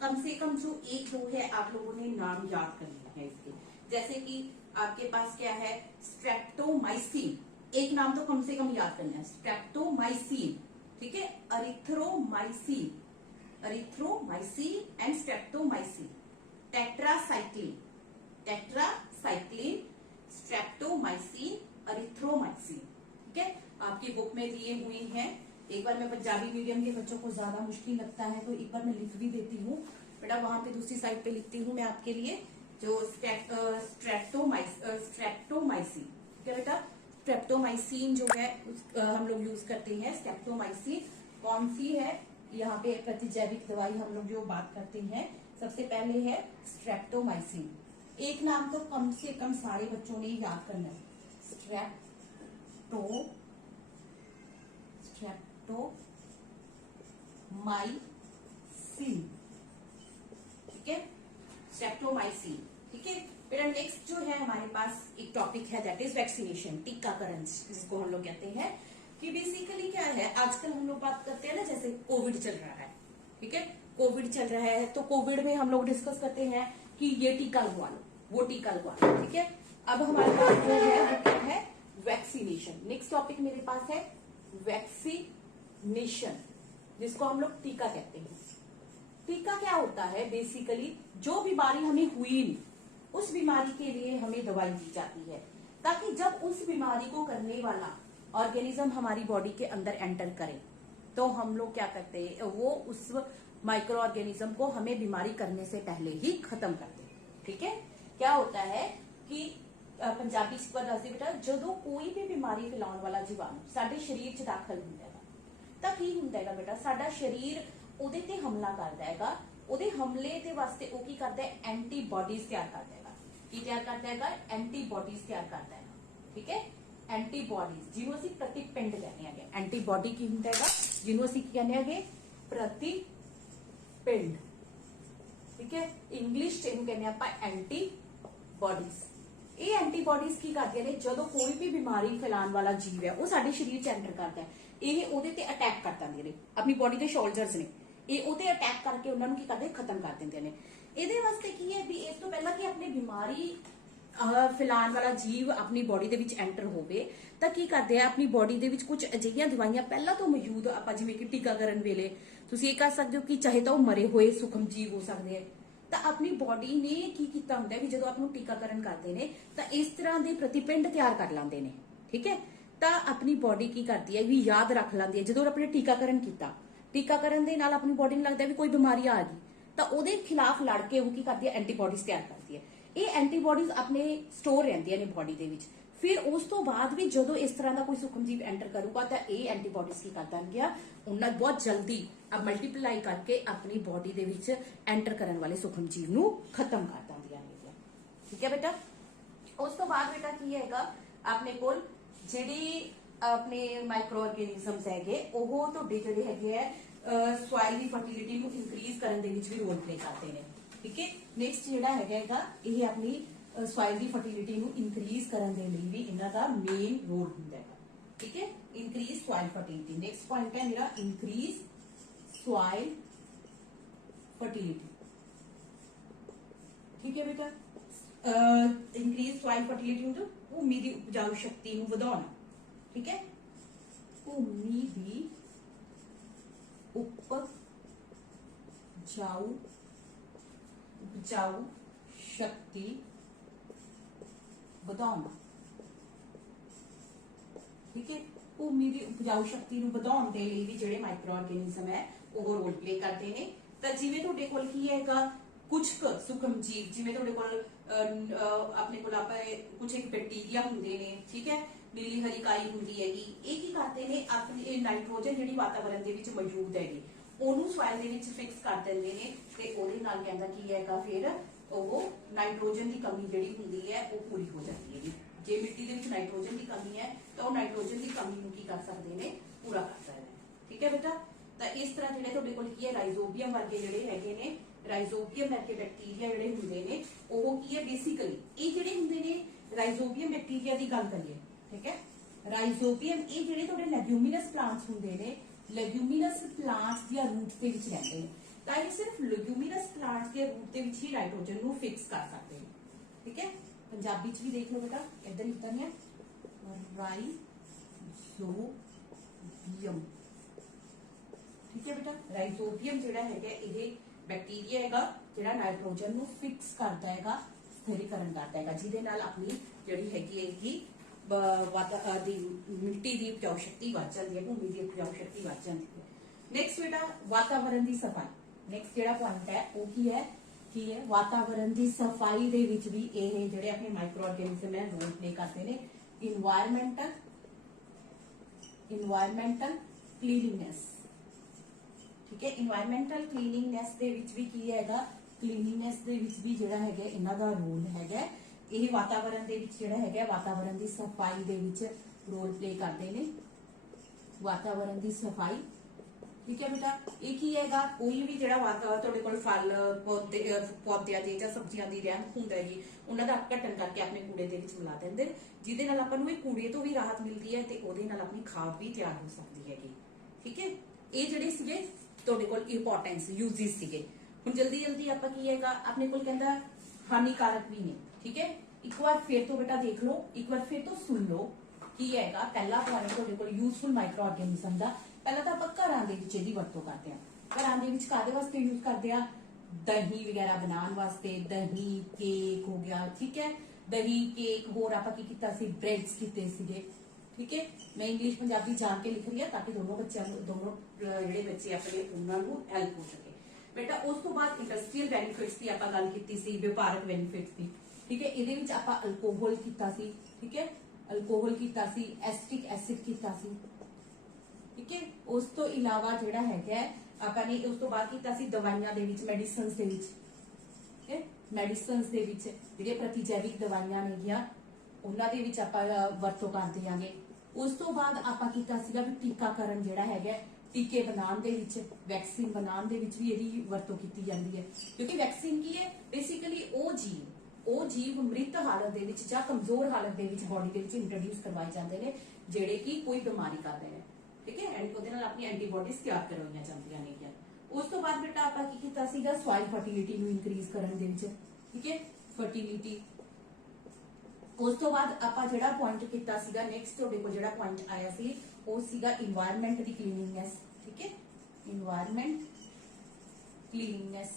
कम से कम जो एक दो है आप लोगों ने नाम याद करना है इसके। जैसे कि आपके पास क्या है, स्ट्रेप्टोमाइसिन, एक नाम तो कम से कम याद करना है, स्ट्रेप्टोमाइसिन, ठीक है। अरिथ्रोमाइसिन, एंड स्ट्रेप्टोमाइसिन, टेट्रासाइक्लिन, स्ट्रेप्टोमाइसिन, अरिथ्रोमाइसिन, ठीक है। आपकी बुक में दिए हुए हैं। एक बार मैं पंजाबी मीडियम के बच्चों को ज्यादा मुश्किल लगता है तो एक बार मैं लिख भी देती हूँ बेटा, वहां पे दूसरी साइड पे लिखती हूँ मैं आपके लिए, जो स्ट्रेप्टोमाइसिन, ठीक है बेटा। स्ट्रेप्टोमाइसिन जो है हम लोग यूज करते हैं। स्ट्रेप्टोमाइसिन कौन सी है, यहाँ पे प्रतिजैविक दवाई हम लोग जो बात करते हैं, सबसे पहले है स्ट्रेप्टोमाइसिन। एक नाम तो कम से कम सारे बच्चों ने याद करना है, स्ट्रेप्टोमाइसिन, ठीक है, स्ट्रेप्टोमाइसिन, ठीक है बेटा। नेक्स्ट जो है हमारे पास एक टॉपिक है, दैट इज वैक्सीनेशन, टीकाकरण जिसको हम लोग कहते हैं। कि बेसिकली क्या है, आजकल हम लोग बात करते हैं ना, जैसे कोविड चल रहा है, ठीक है, कोविड चल रहा है तो कोविड में हम लोग डिस्कस करते हैं कि ये टीका लगवा लो, वो टीका लगवा लो, ठीक है। अब हमारे पास जो है वो क्या है, वैक्सीनेशन। नेक्स्ट टॉपिक मेरे पास है वैक्सीनेशन, जिसको हम लोग टीका कहते हैं। टीका क्या होता है, बेसिकली जो बीमारी हमें हुई नहीं, उस बीमारी के लिए हमें दवाई दी जाती है, ताकि जब उस बीमारी को करने वाला ऑर्गेनिज्म हमारी बॉडी के अंदर एंटर करे तो हम लोग क्या करते हैं, वो उस माइक्रो ऑर्गेनिज्म को हमें बीमारी करने से पहले ही खत्म करते हैं, ठीक है। क्या होता है कि पंजाबी सिक्का दस बेटा, जो कोई भी बीमारी फैलाने वाला जीवाणु साडे शरीर च दाखल होंदा है ਤਾਂ ਕੀ ਹੁੰਦਾ ਹੈਗਾ बेटा, ਸਾਡਾ शरीर ਉਹਦੇ ਤੇ ਹਮਲਾ ਕਰਦਾ ਹੈਗਾ। ਉਹਦੇ ਹਮਲੇ ਦੇ ਵਾਸਤੇ ਉਹ ਕੀ ਕਰਦਾ ਹੈ, ਐਂਟੀਬਾਡੀਜ਼ ਤਿਆਰ ਕਰਦਾ ਹੈਗਾ। ਕੀ ਤਿਆਰ ਕਰਦਾ ਹੈਗਾ, ਐਂਟੀਬਾਡੀਜ਼ ਤਿਆਰ ਕਰਦਾ ਹੈਗਾ, ਠੀਕ ਹੈ। ਐਂਟੀਬਾਡੀਜ਼ ਜਿਹਨੂੰ ਅਸੀਂ ਪ੍ਰਤੀਪਿੰਡ ਕਹਿੰਦੇ ਹੈਗੇ। ਐਂਟੀਬਾਡੀ ਕੀ ਹੁੰਦਾ ਹੈਗਾ, ਜਿਹਨੂੰ ਅਸੀਂ ਕੀ ਕਹਿੰਦੇ ਹੈਗੇ, ਪ੍ਰਤੀਪਿੰਡ, ਠੀਕ ਹੈ। ਇੰਗਲਿਸ਼ ਚ ਇਹਨੂੰ ਕਹਿੰਦੇ ਆਪਾਂ ਐਂਟੀਬਾਡੀਜ਼। ਇਹ ਐਂਟੀਬਾਡੀਜ਼ ਕੀ ਕਰਦੀਆਂ ਨੇ, ਜਦੋਂ ਕੋਈ ਵੀ ਬਿਮਾਰੀ ਫੈਲਾਉਣ ਵਾਲਾ ਜੀਵ ਹੈ ਉਹ ਸਾਡੇ ਸਰੀਰ ਚ ਐਂਟਰ ਕਰਦਾ ਹੈ, ਇਹ ਉਹਦੇ ਤੇ ਅਟੈਕ ਕਰ ਦਿੰਦੇ ਨੇ। ਆਪਣੀ ਬੋਡੀ ਦੇ ਸ਼ੋਲਡਰਸ ਨੇ, ਇਹ ਉਹਤੇ ਅਟੈਕ ਕਰਕੇ ਉਹਨਾਂ ਨੂੰ ਕੀ ਕਰਦੇ, ਖਤਮ ਕਰ ਦਿੰਦੇ ਨੇ। ਇਹਦੇ ਵਾਸਤੇ ਕੀ ਹੈ ਵੀ ਇਸ ਤੋਂ ਪਹਿਲਾਂ ਕਿ ਆਪਣੀ ਬਿਮਾਰੀ ਫੈਲਾਉਣ ਵਾਲਾ ਜੀਵ ਆਪਣੀ ਬੋਡੀ ਦੇ ਵਿੱਚ ਐਂਟਰ ਹੋਵੇ ਤਾਂ ਕੀ ਕਰਦੇ ਆ, ਆਪਣੀ ਬੋਡੀ ਦੇ ਵਿੱਚ ਕੁਝ ਅਜਿਹੀਆਂ ਦਵਾਈਆਂ ਪਹਿਲਾਂ ਤੋਂ ਮੌਜੂਦ, ਆਪਾਂ ਜਿਵੇਂ ਕਿ ਟੀਕਾਕਰਨ ਵੇਲੇ ਤੁਸੀਂ ਇਹ ਕਰ ਸਕਦੇ ਹੋ ਕਿ ਚਾਹੇ ਤਾਂ ਉਹ ਮਰੇ ਹੋਏ ਸੂਖਮ ਜੀਵ ਹੋ ਸਕਦੇ ਆ, ਤਾਂ ਆਪਣੀ ਬੋਡੀ ਨੇ ਕੀ ਕੀਤਾ ਹੁੰਦਾ ਵੀ ਜਦੋਂ ਆਪ ਨੂੰ ਟੀਕਾਕਰਨ ਕਰਦੇ ਨੇ ਤਾਂ ਇਸ ਤਰ੍ਹਾਂ ਦੇ ਪ੍ਰਤੀਪਿੰਡ ਤਿਆਰ ਕਰ ਲੈਂਦੇ ਨੇ, ਠੀਕ ਹੈ। ਤਾਂ ਆਪਣੀ ਬੋਡੀ ਕੀ ਕਰਦੀ ਹੈ ਵੀ ਯਾਦ ਰੱਖ ਲੈਂਦੀ ਹੈ, ਜਦੋਂ ਆਪਣੇ ਟੀਕਾਕਰਨ ਕੀਤਾ, ਟੀਕਾਕਰਨ ਦੇ ਨਾਲ ਆਪਣੀ ਬੋਡੀ ਨੂੰ ਲੱਗਦਾ ਵੀ ਕੋਈ ਬਿਮਾਰੀ ਆ ਗਈ ਤਾਂ ਉਹਦੇ ਖਿਲਾਫ ਲੜ ਕੇ ਉਹ ਕੀ ਕਰਦੀ ਹੈ, ਐਂਟੀਬਾਡੀਜ਼ ਤਿਆਰ ਕਰਦੀ ਹੈ। ਇਹ ਐਂਟੀਬਾਡੀਜ਼ ਆਪਣੇ ਸਟੋਰ ਰਹਿੰਦੀਆਂ ਨੇ ਬੋਡੀ ਦੇ ਵਿੱਚ। ਫਿਰ ਉਸ ਤੋਂ ਬਾਅਦ ਵੀ ਜਦੋਂ ਇਸ ਤਰ੍ਹਾਂ ਦਾ ਕੋਈ ਸੂਖਮ ਜੀਵ ਐਂਟਰ ਕਰੂਗਾ ਤਾਂ ਇਹ ਐਂਟੀਬਾਡੀਜ਼ ਕੀ ਕਰ ਦੇਣਗੀਆਂ, ਉਹਨਾਂ ਬਹੁਤ ਜਲਦੀ ਮਲਟੀਪਲਾਈ ਕਰਕੇ ਆਪਣੀ ਬੋਡੀ ਦੇ ਵਿੱਚ ਐਂਟਰ ਕਰਨ ਵਾਲੇ ਸੂਖਮ ਜੀਵ ਨੂੰ ਖਤਮ ਕਰ ਦਿੰਦੀਆਂ ਨੇ, ਠੀਕ ਹੈ ਬੇਟਾ। ਉਸ ਤੋਂ ਬਾਅਦ ਬੇਟਾ ਕੀ ਹੈਗਾ, ਆਪਣੇ ਕੋਲ ਜਿਹੜੇ ਆਪਣੇ ਮਾਈਕਰੋ ਆਰਗੇਨਿਜ਼ਮਸ ਹੈਗੇ ਉਹ ਤੁਹਾਡੇ ਜਿਹੜੇ ਹੈਗੇ ਆ ਸੋਇਲ ਦੀ ਫਰਟੀਲਿਟੀ ਨੂੰ ਇਨਕਰੀਜ਼ ਕਰਨ ਦੇ ਵਿੱਚ ਵੀ ਰੋਲ ਪਲੇ ਕਰਦੇ ਨੇ, ਠੀਕ ਹੈ। ਨੈਕਸਟ ਜਿਹੜਾ ਹੈਗਾ ਇਹ ਆਪਣੀ ਸੋਇਲ ਦੀ ਫਰਟੀਲਿਟੀ ਨੂੰ ਇਨਕਰੀਜ਼ ਕਰਨ ਦੇ ਲਈ ਵੀ ਇਹਨਾਂ ਦਾ ਮੇਨ ਰੋਲ ਹੁੰਦਾ ਹੈ, ਠੀਕ ਹੈ। Increase soil fertility. Next point ਹੈ ਮੇਰਾ ਇਨਕਰੀਜ਼ ਸੋਇਲ ਫਰਟੀਲਿਟੀ, ਠੀਕ ਹੈ ਬੇਟਾ। ਇਨਕਰੀਜ਼ ਸੋਇਲ ਫਰਟੀਲਿਟੀ ਨੂੰ ਭੂਮੀ ਦੀ ਉਪਜਾਊ ਸ਼ਕਤੀ ਨੂੰ ਵਧਾਉਣਾ, ਠੀਕ ਹੈ। ਭੂਮੀ ਦੀ ਉਪਜਾਊ ਸ਼ਕਤੀ ਵਧਾਉਣਾ, ਠੀਕ ਹੈ। ਭੂਮੀ ਦੀ ਉਪਜਾਊ ਸ਼ਕਤੀ ਨੂੰ ਵਧਾਉਣ ਦੇ ਲਈ ਵੀ ਜਿਹੜੇ ਮਾਈਕਰੋ ਆਰਗੇਨਿਜ਼ਮ ਹੈ ਉਹ ਰੋਲ ਪਲੇ ਕਰਦੇ ਨੇ। ਤਾਂ ਜਿਵੇਂ ਤੁਹਾਡੇ ਕੋਲ ਕੀ ਹੈਗਾ, ਕੁਝ ਸੂਖਮ ਜੀਵ, ਜਿਵੇਂ ਤੁਹਾਡੇ ਕੋਲ ਆਪਣੇ ਕੋਲ ਆਪਾਂ ਕੁਝ ਇੱਕ ਬੈਕਟੀਰੀਆ ਹੁੰਦੇ ਨੇ, ਠੀਕ ਹੈ, ਨੀਲੀ ਹਰੀ ਕਾਈ ਹੁੰਦੀ ਹੈਗੀ। ਇਹ ਕੀ ਕਰਦੇ ਨੇ, ਆਪਣੀ ਨਾਈਟ੍ਰੋਜਨ ਜਿਹੜੀ ਵਾਤਾਵਰਣ ਦੇ ਵਿੱਚ ਮੌਜੂਦ ਹੈਗੀ ਉਹਨੂੰ ਸੋਇਲ ਦੇ ਵਿੱਚ ਫਿਕਸ ਕਰ ਦਿੰਦੇ ਨੇ ਤੇ ਉਹਦੇ ਨਾਲ ਕਹਿੰਦਾ ਕੀ ਹੈਗਾ, ਫਿਰ ਉਹ ਨਾਈਟ੍ਰੋਜਨ ਦੀ ਕਮੀ ਜਿਹੜੀ ਹੁੰਦੀ ਹੈ ਉਹ ਪੂਰੀ ਹੋ ਜਾਂਦੀ ਹੈ। ਜੇ ਮਿੱਟੀ ਦੇ ਵਿੱਚ ਨਾਈਟ੍ਰੋਜਨ ਦੀ ਕਮੀ ਹੈ ਤਾਂ ਉਹ ਨਾਈਟ੍ਰੋਜਨ ਦੀ ਕਮੀ ਨੂੰ ਕੀ ਕਰ ਸਕਦੇ ਨੇ, ਪੂਰਾ ਕਰ ਸਕਦੇ ਨੇ, ਠੀਕ ਹੈ ਬੇਟਾ। ਤਾਂ ਇਸ ਤਰ੍ਹਾਂ ਜਿਹੜੇ ਤੁਹਾਡੇ ਕੋਲ ਕੀ ਹੈ, ਰਾਈਜ਼ੋਬੀਅਮ ਵਰਗੇ ਜਿਹੜੇ ਹੈਗੇ ਨੇ, ਰਾਈਜ਼ੋਬੀਅਮ ਵਰਗੇ ਬੈਕਟੀਰੀਆ ਜਿਹੜੇ ਹੁੰਦੇ ਨੇ ਉਹ ਕੀ ਹੈ, ਬੇਸਿਕਲੀ ਇਹ ਜਿਹੜੇ ਹੁੰਦੇ ਨੇ ਰਾਈਜ਼ੋਬੀਅਮ ਬੈਕਟੀਰੀਆ ਦੀ ਗੱਲ ਕਰੀਏ, ਠੀਕ ਹੈ। ਰਾਈਜ਼ੋਬੀਅਮ ਇਹ ਜਿਹੜੇ ਤੁਹਾਡੇ ਲੈਗਿਊਮਿਨਸ ਪਲਾਂਟਸ ਹੁੰਦੇ ਨੇ, ਲੈਗਿਊਮਿਨਸ ਪਲਾਂਟਸ ਦੀਆਂ ਰੂਟਸ ਦੇ ਵਿੱਚ ਰਹਿੰਦੇ ਨੇ। ਤਾਂ ਇਹ ਸਿਰਫ ਲੈਗੂਮੀਨਸ ਪਲਾਂਟਸ ਦੇ ਰੂਟ ਦੇ ਵਿੱਚ ਹੀ ਨਾਈਟ੍ਰੋਜਨ ਨੂੰ ਫਿਕਸ ਕਰ ਸਕਦੇ ਨੇ। ਠੀਕ ਹੈ, ਪੰਜਾਬੀ ਚ ਵੀ ਦੇਖ ਲਓ ਬੇਟਾ, ਇੱਧਰ ਲਿਖਦਾ ਹੈ ਰਾਈਜ਼ੋਬੀਅਮ। ਠੀਕ ਹੈ ਬੇਟਾ, ਰਾਈਜ਼ੋਬੀਅਮ ਜਿਹੜਾ ਹੈਗਾ ਇਹ ਬੈਕਟੀਰੀਆ ਹੈਗਾ ਜਿਹੜਾ ਨਾਈਟ੍ਰੋਜਨ ਨੂੰ ਫਿਕਸ ਕਰਦਾ ਹੈਗਾ, ਸਥਿਰੀਕਰਨ ਕਰਦਾ ਹੈਗਾ, ਜਿਹਦੇ ਨਾਲ ਆਪਣੀ ਜਿਹੜੀ ਹੈਗੀ ਦੀ ਮਿੱਟੀ ਦੀ ਉਪਜਾਊ ਸ਼ਕਤੀ ਵੱਧ ਜਾਂਦੀ ਹੈ, ਭੂਮੀ ਦੀ ਉਪਜਾਊ ਸ਼ਕਤੀ ਵੱਧ ਜਾਂਦੀ ਹੈ। ਨੈਕਸਟ ਬੇਟਾ ਵਾਤਾਵਰਣ ਦੀ ਸਫਾਈ। ਨੈਕਸਟ ਜਿਹੜਾ ਪੁਆਇੰਟ ਹੈ ਉਹ ਕੀ ਹੈ ਵਾਤਾਵਰਣ ਦੀ ਸਫਾਈ ਦੇ ਵਿੱਚ ਵੀ ਇਹ ਜਿਹੜੇ ਆਪਣੇ ਮਾਈਕਰੋ ਆਰਗੈਨਿਜ਼ਮ ਹੈ ਰੋਲ ਪਲੇ ਕਰਦੇ ਨੇ। ਇਨਵਾਇਰਨਮੈਂਟਲ ਕਲੀਨਿੰਗਨੈਸ। ਠੀਕ ਹੈ, ਇਨਵਾਇਰਨਮੈਂਟਲ ਕਲੀਨਿੰਗਨੈਸ ਦੇ ਵਿੱਚ ਵੀ ਕੀ ਹੈਗਾ, ਕਲੀਨਿੰਗਨੈਸ ਦੇ ਵਿੱਚ ਵੀ ਜਿਹੜਾ ਹੈਗਾ ਇਹਨਾਂ ਦਾ ਰੋਲ ਹੈਗਾ। ਇਹ ਵਾਤਾਵਰਣ ਦੇ ਵਿੱਚ ਜਿਹੜਾ ਹੈਗਾ ਵਾਤਾਵਰਣ ਦੀ ਸਫਾਈ ਦੇ ਵਿੱਚ ਰੋਲ ਪਲੇ ਕਰਦੇ ਨੇ, ਵਾਤਾਵਰਣ ਦੀ ਸਫਾਈ। ਠੀਕ ਹੈ ਬੇਟਾ, ਇਹ ਕੀ ਹੈਗਾ, ਕੋਈ ਵੀ ਜਿਹੜਾ ਵਾਤਾਵਰਣ ਤੁਹਾਡੇ ਕੋਲ ਫਲ ਪੌਦਿਆਂ ਦੇ ਜਾਂ ਸਬਜ਼ੀਆਂ ਦੀ ਰਹਿੰਦ ਹੁੰਦਾ ਹੈਗੀ ਉਹਨਾਂ ਦਾ ਘਟਨ ਕਰਕੇ ਆਪਣੇ ਕੂੜੇ ਦੇ ਵਿੱਚ ਮਿਲਾ ਦਿੰਦੇ ਨੇ, ਜਿਹਦੇ ਨਾਲ ਆਪਾਂ ਨੂੰ ਇਹ ਕੂੜੇ ਤੋਂ ਵੀ ਰਾਹਤ ਮਿਲਦੀ ਹੈ ਤੇ ਉਹਦੇ ਨਾਲ ਆਪਣੀ ਖਾਦ ਵੀ ਤਿਆਰ ਹੋ ਸਕਦੀ ਹੈਗੀ। ਠੀਕ ਹੈ, ਇਹ ਜਿਹੜੇ ਸੀਗੇ ਤੁਹਾਡੇ ਕੋਲ ਇੰਪੋਰਟੈਂਸ ਯੂਜ਼ਸ ਸੀਗੇ। ਹੁਣ ਜਲਦੀ ਆਪਾਂ ਕੀ ਹੈਗਾ ਆਪਣੇ ਕੋਲ ਕਹਿੰਦਾ ਹਾਨੀਕਾਰਕ ਵੀ ਨੇ। ਠੀਕ ਹੈ, ਇੱਕ ਵਾਰ ਫਿਰ ਤੋਂ ਬੇਟਾ ਦੇਖ ਲਓ, ਇੱਕ ਵਾਰ ਫਿਰ ਤੋਂ ਸੁਣ ਲਓ ਕੀ ਹੈਗਾ। ਪਹਿਲਾ ਪੁਆਇੰਟ ਤੁਹਾਡੇ ਕੋਲ ਯੂਜ਼ਫੁਲ ਮਾਈਕਰੋ ਆਰਗੈਨਿਜ਼ਮ ਦਾ। ਪਹਿਲਾਂ ਤਾਂ ਆਪਾਂ ਘਰਾਂ ਦੇ ਵਿੱਚ ਇਹਦੀ ਵਰਤੋਂ ਕਰਦੇ ਹਾਂ। ਘਰਾਂ ਦੇ ਵਿੱਚ ਕਾਹਦੇ ਵਾਸਤੇ ਯੂਜ਼ ਕਰਦੇ ਆ, ਦਹੀਂ ਵਗੈਰਾ ਬਣਾਉਣ ਵਾਸਤੇ, ਦਹੀਂ ਕੇਕ ਹੋ ਗਿਆ। ਠੀਕ ਹੈ, ਦਹੀਂ ਕੇਕ, ਹੋਰ ਆਪਾਂ ਕੀ ਕੀਤਾ ਸੀ, ਬ੍ਰੈਡਸ ਕੀਤੇ ਸੀਗੇ। ਠੀਕ ਹੈ, ਮੈਂ ਇੰਗਲਿਸ਼ ਪੰਜਾਬੀ ਜਾਣ ਕੇ ਲਿਖ ਰਹੀ ਹਾਂ ਤਾਂ ਕਿ ਦੋਨੋਂ ਜਿਹੜੇ ਬੱਚੇ ਆਪਣੇ ਉਹਨਾਂ ਨੂੰ ਹੈਲਪ ਹੋ ਸਕੇ। ਬੇਟਾ ਉਸ ਤੋਂ ਬਾਅਦ ਇੰਡਸਟਰੀਅਲ ਬੈਨੀਫਿਟਸ ਦੀ ਆਪਾਂ ਗੱਲ ਕੀਤੀ ਸੀ, ਵਪਾਰਕ ਬੈਨੀਫਿਟਸ ਦੀ। ਠੀਕ ਹੈ, ਇਹਦੇ ਵਿੱਚ ਆਪਾਂ ਅਲਕੋਹਲ ਕੀਤਾ ਸੀ। ਠੀਕ ਹੈ, ਅਲਕੋਹਲ ਕੀਤਾ ਸੀ, ਐਸਿਟਿਕ ਐਸਿਡ ਕੀਤਾ ਸੀ। ਠੀਕ ਹੈ, ਉਸ ਤੋਂ ਇਲਾਵਾ ਜਿਹੜਾ ਹੈਗਾ ਆਪਾਂ ਨੇ ਉਸ ਤੋਂ ਬਾਅਦ ਕੀਤਾ ਸੀ ਦਵਾਈਆਂ ਦੇ ਵਿੱਚ, ਮੈਡੀਸਿਨਸ ਦੇ ਵਿੱਚ। ਠੀਕ ਹੈ, ਮੈਡੀਸਿਨਸ ਦੇ ਵਿੱਚ ਜਿਹੜੇ ਪ੍ਰਤੀਜੈਵਿਕ ਦਵਾਈਆਂ ਨੇਗੀਆਂ ਉਹਨਾਂ ਦੇ ਵਿੱਚ ਆਪਾਂ ਵਰਤੋਂ ਕਰਦੇ ਆਂਗੇ। ਉਸ ਤੋਂ ਬਾਅਦ ਆਪਾਂ ਕੀਤਾ ਸੀਗਾ ਵੀ ਟੀਕਾਕਰਨ ਜਿਹੜਾ ਹੈਗਾ, ਟੀਕੇ ਬਣਾਉਣ ਦੇ ਵਿੱਚ, ਵੈਕਸੀਨ ਬਣਾਉਣ ਦੇ ਵਿੱਚ ਵੀ ਇਹਦੀ ਵਰਤੋਂ ਕੀਤੀ ਜਾਂਦੀ ਹੈ। ਕਿਉਂਕਿ ਵੈਕਸੀਨ ਕੀ ਹੈ, ਬੇਸਿਕਲੀ ਉਹ ਜੀਵ ਮ੍ਰਿਤ ਹਾਲਤ ਦੇ ਵਿੱਚ ਜਾਂ ਕਮਜ਼ੋਰ ਹਾਲਤ ਦੇ ਵਿੱਚ ਬੋਡੀ ਦੇ ਵਿੱਚ ਇੰਟਰੋਡਿਊਸ ਕਰਵਾਏ ਜਾਂਦੇ ਨੇ ਜਿਹੜੇ ਕਿ ਕੋਈ ਬਿਮਾਰੀ ਕਰਦੇ ਨੇ। ਠੀਕ ਹੈ, ਐਂਡ ਉਹਦੇ ਨਾਲ ਆਪਣੀ ਐਂਟੀਬਾਡੀਜ਼ ਤਿਆਰ ਕਰਵਾਈਆਂ ਜਾਂਦੀਆਂ ਨੇ। ਉਸ ਤੋਂ ਬਾਅਦ ਬੇਟਾ ਆਪਾਂ ਕੀ ਕੀਤਾ ਸੀਗਾ, ਸੋਇਲ ਫਰਟੀਲਿਟੀ ਨੂੰ ਇਨਕਰੀਜ਼ ਕਰਨ ਦੇ ਵਿੱਚ। ਠੀਕ ਹੈ, ਫਰਟੀਲਿਟੀ। ਉਸ ਤੋਂ ਬਾਅਦ ਆਪਾਂ ਜਿਹੜਾ ਪੁਆਇੰਟ ਕੀਤਾ ਸੀਗਾ ਨੈਕਸਟ ਤੁਹਾਡੇ ਕੋਲ ਜਿਹੜਾ ਪੁਆਇੰਟ ਆਇਆ ਸੀ ਉਹ ਸੀਗਾ ਇਨਵਾਇਰਨਮੈਂਟ ਦੀ ਕਲੀਨਿੰਗਨੈਸ। ਠੀਕ ਹੈ, ਇਨਵਾਇਰਨਮੈਂਟ ਕਲੀਨਿੰਗਨੈਸ।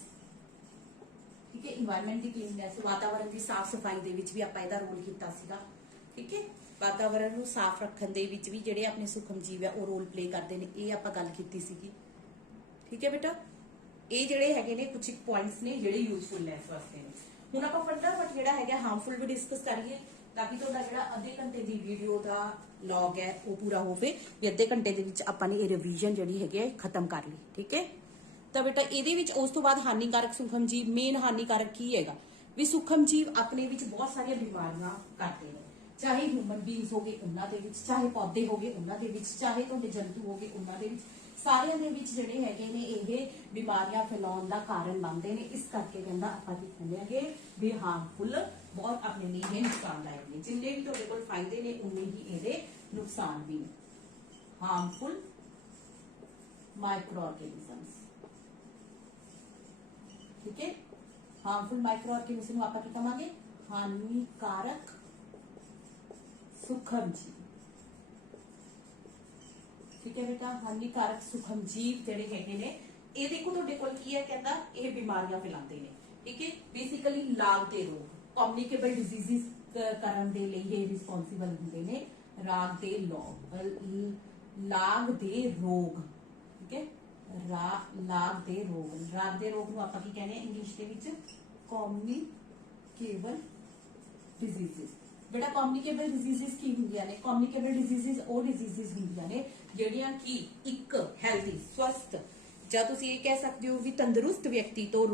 ਠੀਕ ਹੈ, ਇਨਵਾਇਰਨਮੈਂਟ ਦੀ ਕਲੀਨਿੰਗਨੈਸ, ਵਾਤਾਵਰਣ ਦੀ ਸਾਫ਼ ਸਫਾਈ ਦੇ ਵਿੱਚ ਵੀ ਆਪਾਂ ਇਹਦਾ ਰੋਲ ਕੀਤਾ ਸੀਗਾ। ਠੀਕ ਹੈ, ਵਾਤਾਵਰਣ ਨੂੰ ਸਾਫ਼ ਰੱਖਣ ਦੇ ਵਿੱਚ ਵੀ ਜਿਹੜੇ ਆਪਣੇ ਸੂਖਮ ਜੀਵ ਆ ਉਹ ਰੋਲ ਪਲੇ ਕਰਦੇ ਨੇ, ਇਹ ਆਪਾਂ ਗੱਲ ਕੀਤੀ ਸੀਗੀ। ਠੀਕ ਹੈ ਬੇਟਾ, ਇਹ ਜਿਹੜੇ ਹੈਗੇ ਨੇ ਕੁਝ ਪੁਆਇੰਟਸ ਨੇ ਜਿਹੜੇ ਯੂਜ਼ਫੁਲ ਨੇ ਇਸ ਵਾਸਤੇ ਨੇ। ਹੁਣ ਆਪਾਂ ਫਟਾਫਟ ਜਿਹੜਾ ਹੈਗਾ ਹਾਰਮਫੁਲ ਵੀ ਡਿਸਕਸ ਕਰੀਏ ਤਾਂ ਕਿ ਤੁਹਾਡਾ ਜਿਹੜਾ ਅੱਧੇ ਘੰਟੇ ਦੀ ਵੀਡੀਓ ਦਾ ਲੌਗ ਹੈ ਉਹ ਪੂਰਾ ਹੋਵੇ। ਵੀ ਅੱਧੇ ਘੰਟੇ ਦੇ ਵਿੱਚ ਆਪਾਂ ਨੇ ਇਹ ਰਿਵੀਜ਼ਨ ਜਿਹੜੀ ਹੈਗੀ ਹੈ ਖਤਮ ਕਰ ਲਈ। ਠੀਕ ਹੈ, ਤਾਂ ਬੇਟਾ ਇਹਦੇ ਵਿੱਚ ਉਸ ਤੋਂ ਬਾਅਦ ਹਾਨੀਕਾਰਕ ਸੂਖਮ ਜੀਵ। ਮੇਨ ਹਾਨੀਕਾਰਕ ਕੀ ਹੈਗਾ ਵੀ ਸੂਖਮ ਜੀਵ ਆਪਣੇ ਵਿੱਚ ਬਹੁਤ ਸਾਰੀਆਂ ਬਿਮਾਰੀਆਂ ਕਰਦੇ ਨੇ, ਚਾਹੇ ਹਿਊਮਨ ਬੀਇੰਗਸ ਹੋ ਗਏ ਉਹਨਾਂ ਦੇ ਵਿੱਚ, ਚਾਹੇ ਪੌਦੇ ਹੋ ਗਏ ਉਹਨਾਂ ਦੇ ਵਿੱਚ, ਚਾਹੇ ਤੁਹਾਡੇ ਜੰਤੂ ਹੋ ਗਏ ਉਹਨਾਂ ਦੇ ਵਿੱਚ, ਸਾਰਿਆਂ ਦੇ ਵਿੱਚ ਜਿਹੜੇ ਹੈਗੇ ਨੇ ਇਹ ਬਿਮਾਰੀਆਂ ਫੈਲਾਉਣ ਦਾ ਕਾਰਨ ਬਣਦੇ ਨੇ। ਇਸ ਕਰਕੇ ਕਹਿੰਦਾ ਆਪਾਂ ਕੀ ਕਹਿੰਦੇ ਹੈਗੇ ਵੀ ਹਾਰਮਫੁਲ ਬਹੁਤ ਆਪਣੇ ਲਈ ਇਹ ਨੁਕਸਾਨਦਾਇਕ ਨੇ। ਜਿੰਨੇ ਵੀ ਤੁਹਾਡੇ ਕੋਲ ਫਾਇਦੇ ਨੇ ਉਨੇ ਹੀ ਇਹਦੇ ਨੁਕਸਾਨ ਵੀ ਨੇ। Harmful microorganisms. ਠੀਕ ਹੈ, ਹਾਰਮਫੁਲ ਮਾਈਕਰੋ ਆਰਗੈਨਿਜ਼ਮ ਨੂੰ ਆਪਾਂ ਕੀ ਕਹਾਂਗੇ, ਹਾਨੀਕਾਰਕ ਸੂਖਮ ਜੀਵ। ਠੀਕ ਹੈ ਬੇਟਾ, ਹਾਨੀਕਾਰਕ ਸੂਖਮ ਜੀਵ ਜਿਹੜੇ ਹੈਗੇ ਨੇ ਇਹ ਦੇਖੋ ਤੁਹਾਡੇ ਕੋਲ ਕੀ ਹੈ, ਕਹਿੰਦਾ ਇਹ ਬਿਮਾਰੀਆਂ ਫੈਲਾਉਂਦੇ ਨੇ। ਠੀਕ ਹੈ, ਬੇਸਿਕਲੀ ਲਾਗ ਦੇ ਰੋਗ, ਕਮਿਊਨੀਕੇਬਲ ਡਿਜ਼ੀਜ਼ਸ ਕਰਨ ਦੇ ਲਈ ਇਹ ਰਿਸਪੌਂਸਿਬਲ ਹੁੰਦੇ ਨੇ। ਲਾਗ ਦੇ ਰੋਗ। ਠੀਕ ਹੈ, ਲਾਗ ਦੇ ਰੋਗ ਨੂੰ ਆਪਾਂ ਕੀ ਕਹਿੰਦੇ ਆ ਇੰਗਲਿਸ਼ ਦੇ ਵਿੱਚ, ਕਮਿਊਨੀਕੇਬਲ ਡਿਜ਼ੀਜ਼ਸ। ਬੇਟਾ ਕਮਿਊਨੀਕੇਬਲ ਡਿਜ਼ੀਜ਼ਸ ਕੀ ਹੁੰਦੀਆਂ ਨੇ, ਕਮਿਊਨੀਕੇਬਲ ਡਿਜ਼ੀਜ਼ਸ ਉਹ ਡਿਜ਼ੀਜ਼ਸ ਹੁੰਦੀਆਂ ਨੇ ਜਿਹੜੀਆਂ ਕਿ ਇੱਕ ਹੈਲਦੀ ਸਵਸਥ ਜਾਂ ਤੁਸੀਂ ਇਹ ਕਹਿ ਸਕਦੇ ਹੋ ਵੀ ਤੰਦਰੁਸਤ ਵਿਅਕਤੀ ਤੋਂ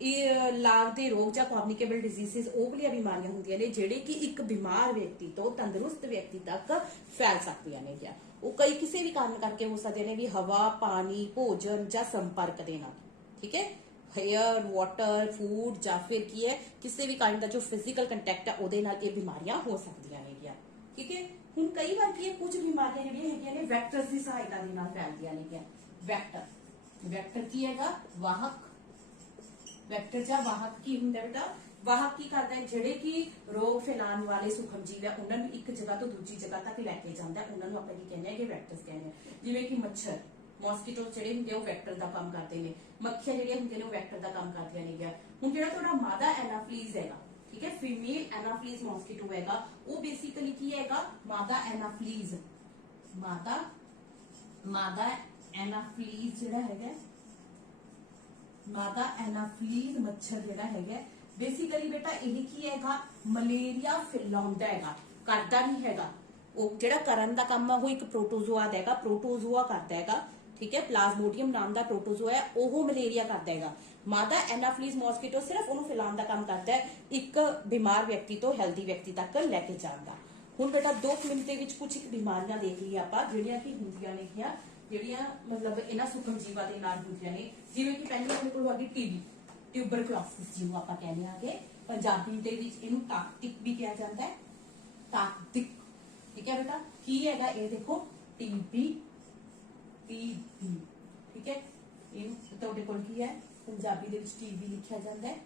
ਇਹ ਲਾਗ ਦੇ ਰੋਗ ਜਾਂ ਕਮਿਊਨੀਕੇਬਲ ਡਿਜ਼ੀਜ਼ਸ ਉਹ ਵਾਲੀਆਂ ਬਿਮਾਰੀਆਂ ਹੁੰਦੀਆਂ ਨੇ ਜਿਹੜੇ ਕਿ ਇੱਕ ਬਿਮਾਰ ਵਿਅਕਤੀ ਤੋਂ ਤੰਦਰੁਸਤ ਵਿਅਕਤੀ ਤੱਕ ਫੈਲ ਸਕਦੀਆਂ ਨੇ। ਜਾਂ ਉਹ ਕਿਸੇ ਵੀ ਕਾਰਨ ਕਰਕੇ ਹੋ ਸਕਦੇ ਨੇ, ਵੀ ਹਵਾ, ਪਾਣੀ, ਭੋਜਨ ਜਾਂ ਸੰਪਰਕ ਦੇ ਨਾਲ। ਠੀਕ ਹੈ, हेयर, वाटर, फूड ਜਾਂ ਫਿਰ ਕੀ ਹੈ ਕਿਸੇ ਵੀ ਕਾइंड ਦਾ ਜੋ ਫਿਜ਼ੀਕਲ ਕੰਟੈਕਟ ਹੈ ਉਹਦੇ ਨਾਲ ਇਹ ਬਿਮਾਰੀਆਂ ਹੋ ਸਕਦੀਆਂ ਨੇ। ਠੀਕ ਹੈ, ਹੁਣ ਕਈ ਵਾਰ ਕੀ ਹੈ ਕੁਝ ਬਿਮਾਰੀਆਂ ਜਿਹੜੀਆਂ ਹੈਗੀਆਂ ਨੇ ਵੈਕਟਰਸ ਦੀ ਸਹਾਇਤਾ ਦੇ ਨਾਲ ਫੈਲਦੀਆਂ ਨੇ। ਵੈਕਟਰ ਵੈਕਟਰ ਕੀ ਹੈਗਾ? ਵਾਹਕ। ਵੈਕਟਰ ਜਾਂ ਵਾਹਕ ਕੀ ਹੁੰਦਾ ਬੇਟਾ? ਵਾਹਕ ਕੀ ਕਰਦਾ ਹੈ? ਜਿਹੜੇ ਕਿ ਰੋਗ ਫੈਲਾਉਣ ਵਾਲੇ ਸੂਖਮ ਜੀਵ ਹੈ ਉਹਨਾਂ ਨੂੰ ਇੱਕ ਜਗ੍ਹਾ ਤੋਂ ਦੂਜੀ ਜਗ੍ਹਾ ਤੱਕ ਲੈ ਕੇ ਜਾਂਦਾ, ਉਹਨਾਂ ਨੂੰ ਆਪਾਂ ਕੀ ਕਹਿੰਦੇ ਆ ਕਿ ਵੈਕਟਰਸ ਕਹਿੰਦੇ ਆ। ਜਿਵੇਂ ਕਿ ਮੱਛਰ, ਮੋਸਕੀਟੋ ਜਿਹੜੇ ਹੁੰਦੇ ਉਹ ਵੈਕਟਰ ਦਾ ਕੰਮ ਕਰਦੇ ਨੇ, ਮੱਖੀਆਂ ਜਿਹੜੀਆਂ ਹੁੰਦੀਆਂ ਨੇ ਉਹ ਵੈਕਟਰ ਦਾ ਕੰਮ ਕਰਦੀਆਂ ਨੇ ਗਿਆ। ਹੁਣ ਜਿਹੜਾ ਤੁਹਾਡਾ ਮਾਦਾ ਐਨਾਫਲੀਜ਼ ਹੈਗਾ, ਠੀਕ ਹੈ, ਫੀਮੇਲ ਐਨਾਫਲੀਜ਼ ਮੋਸਕੀਟੋ ਹੈਗਾ, ਉਹ ਬੇਸਿਕਲੀ ਕੀ ਹੈਗਾ? ਮਾਦਾ ਐਨਾਫਲੀਜ਼। ਮਾਦਾ ਐਨਾਫਲੀਜ਼ ਜਿਹੜਾ ਹੈਗਾ, ਮਾਦਾ ਐਨਾਫਲੀਜ਼ ਮੱਛਰ ਜਿਹੜਾ ਹੈਗਾ, ਬੇਸਿਕਲੀ ਬੇਟਾ ਇਹ ਕੀ ਹੈਗਾ? ਮਲੇਰੀਆ ਫੈਲਾਉਂਦਾ ਹੈਗਾ, ਕਰਦਾ ਨਹੀਂ ਹੈਗਾ। ਉਹ ਜਿਹੜਾ ਕਰਨ ਦਾ ਕੰਮ ਆ ਉਹ ਇੱਕ ਪ੍ਰੋਟੋਜ਼ੋਆ ਦਾ ਹੈਗਾ, ਪ੍ਰੋਟੋਜ਼ੋਆ ਕਰਦਾ ਹੈਗਾ, ਠੀਕ ਹੈ। ਪਲਾਜ਼ਮੋਡੀਅਮ ਨਾਮ ਦਾ ਪ੍ਰੋਟੋਜ਼ੋਆ ਹੈ, ਉਹ ਮਲੇਰੀਆ ਕਰਦਾ ਹੈਗਾ। ਮਾਦਾ ਐਨਾਫਲੀਜ਼ ਮੋਸਕੀਟੋ ਸਿਰਫ ਉਹਨੂੰ ਫੈਲਾਉਣ ਦਾ ਕੰਮ ਕਰਦਾ ਹੈ, ਇੱਕ ਬਿਮਾਰ ਵਿਅਕਤੀ ਤੋਂ ਹੈਲਦੀ ਵਿਅਕਤੀ ਤੱਕ ਲੈ ਕੇ ਜਾਣ ਦਾ। ਹੁਣ ਬੇਟਾ 2 ਮਿੰਟ ਦੇ ਵਿੱਚ ਕੁਝ ਬਿਮਾਰੀਆਂ ਦੇਖ ਲਈਏ ਆਪਾਂ, ਜਿਹੜੀਆਂ ਕਿ ਹੁੰਦੀਆਂ ਨੇ, ਜਿਹੜੀਆਂ ਮਤਲਬ ਇਹਨਾਂ ਸੂਖਮ ਜੀਵਾਂ ਦੇ ਨਾਲ ਹੁੰਦੀਆਂ ਨੇ। ਜਿਵੇਂ ਕਿ ਪਹਿਲੀ ਆਪਣੇ ਕੋਲ ਆ ਗਈ ਟੀਬੀ, ਟਿਊਬਰਕਲੋਸਿਸ ਜਿਹਨੂੰ ਆਪਾਂ ਕਹਿੰਦੇ ਆ ਕਿ ਪੰਜਾਬੀ ਦੇ ਵਿੱਚ ਇਹਨੂੰ ਤਾਕਤਿਕ ਵੀ ਕਿਹਾ ਜਾਂਦਾ ਹੈ, ਤਾਕਤਿਕ, ਠੀਕ ਹੈ ਬੇਟਾ। ਕੀ ਹੈਗਾ ਇਹ? ਦੇਖੋ ਟੀਬੀ, ਠੀਕ ਹੈ। ਇਹ ਤੁਹਾਡੇ ਕੋਲ ਕੀ ਹੈ? ਪੰਜਾਬੀ ਦੇ ਵਿੱਚ ਟੀਬੀ ਲਿਖਿਆ ਜਾਂਦਾ ਹੈ।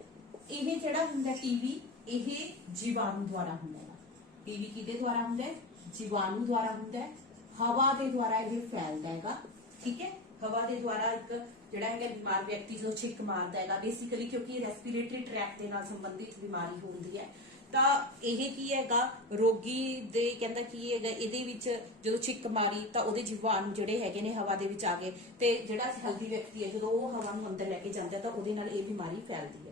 ਇਹ ਜਿਹੜਾ ਹੁੰਦਾ ਟੀਬੀ, ਇਹ ਜੀਵਾਣੂ ਦੁਆਰਾ ਹੁੰਦਾ ਹੈ। ਟੀਬੀ ਕਿਹਦੇ ਦੁਆਰਾ ਹੁੰਦਾ ਹੈ? ਜੀਵਾਣੂ ਦੁਆਰਾ ਹੁੰਦਾ ਹੈ। ਹਵਾ ਦੇ ਦੁਆਰਾ ਇਹ ਫੈਲਦਾ ਹੈਗਾ, ਠੀਕ ਹੈ। ਹਵਾ ਦੇ ਦੁਆਰਾ ਇੱਕ ਜਿਹੜਾ ਹੈਗਾ ਬਿਮਾਰ ਵਿਅਕਤੀ ਜਦੋਂ ਛਿੱਕ ਮਾਰਦਾ ਹੈਗਾ, ਬੇਸਿਕਲੀ ਕਿਉਂਕਿ ਰੈਸਪੀਰੇਟਰੀ ਟਰੈਕਟ ਦੇ ਨਾਲ ਸੰਬੰਧਿਤ ਬਿਮਾਰੀ ਹੁੰਦੀ ਹੈ, ਤਾਂ ਇਹ ਕੀ ਹੈਗਾ? ਰੋਗੀ ਦੇ ਕਹਿੰਦਾ ਕੀ ਹੈਗਾ, ਇਹਦੇ ਵਿੱਚ ਜਦੋਂ ਛਿੱਕ ਮਾਰੀ ਤਾਂ ਉਹਦੇ ਜੀਵਾਣੂ ਜਿਹੜੇ ਹੈਗੇ ਨੇ ਹਵਾ ਦੇ ਵਿੱਚ ਆ ਗਏ, ਤੇ ਜਿਹੜਾ ਹੈਲਦੀ ਵਿਅਕਤੀ ਹੈ ਜਦੋਂ ਉਹ ਹਵਾ ਨੂੰ ਅੰਦਰ ਲੈ ਕੇ ਜਾਂਦਾ ਤਾਂ ਉਹਦੇ ਨਾਲ ਇਹ ਬਿਮਾਰੀ ਫੈਲਦੀ ਹੈ।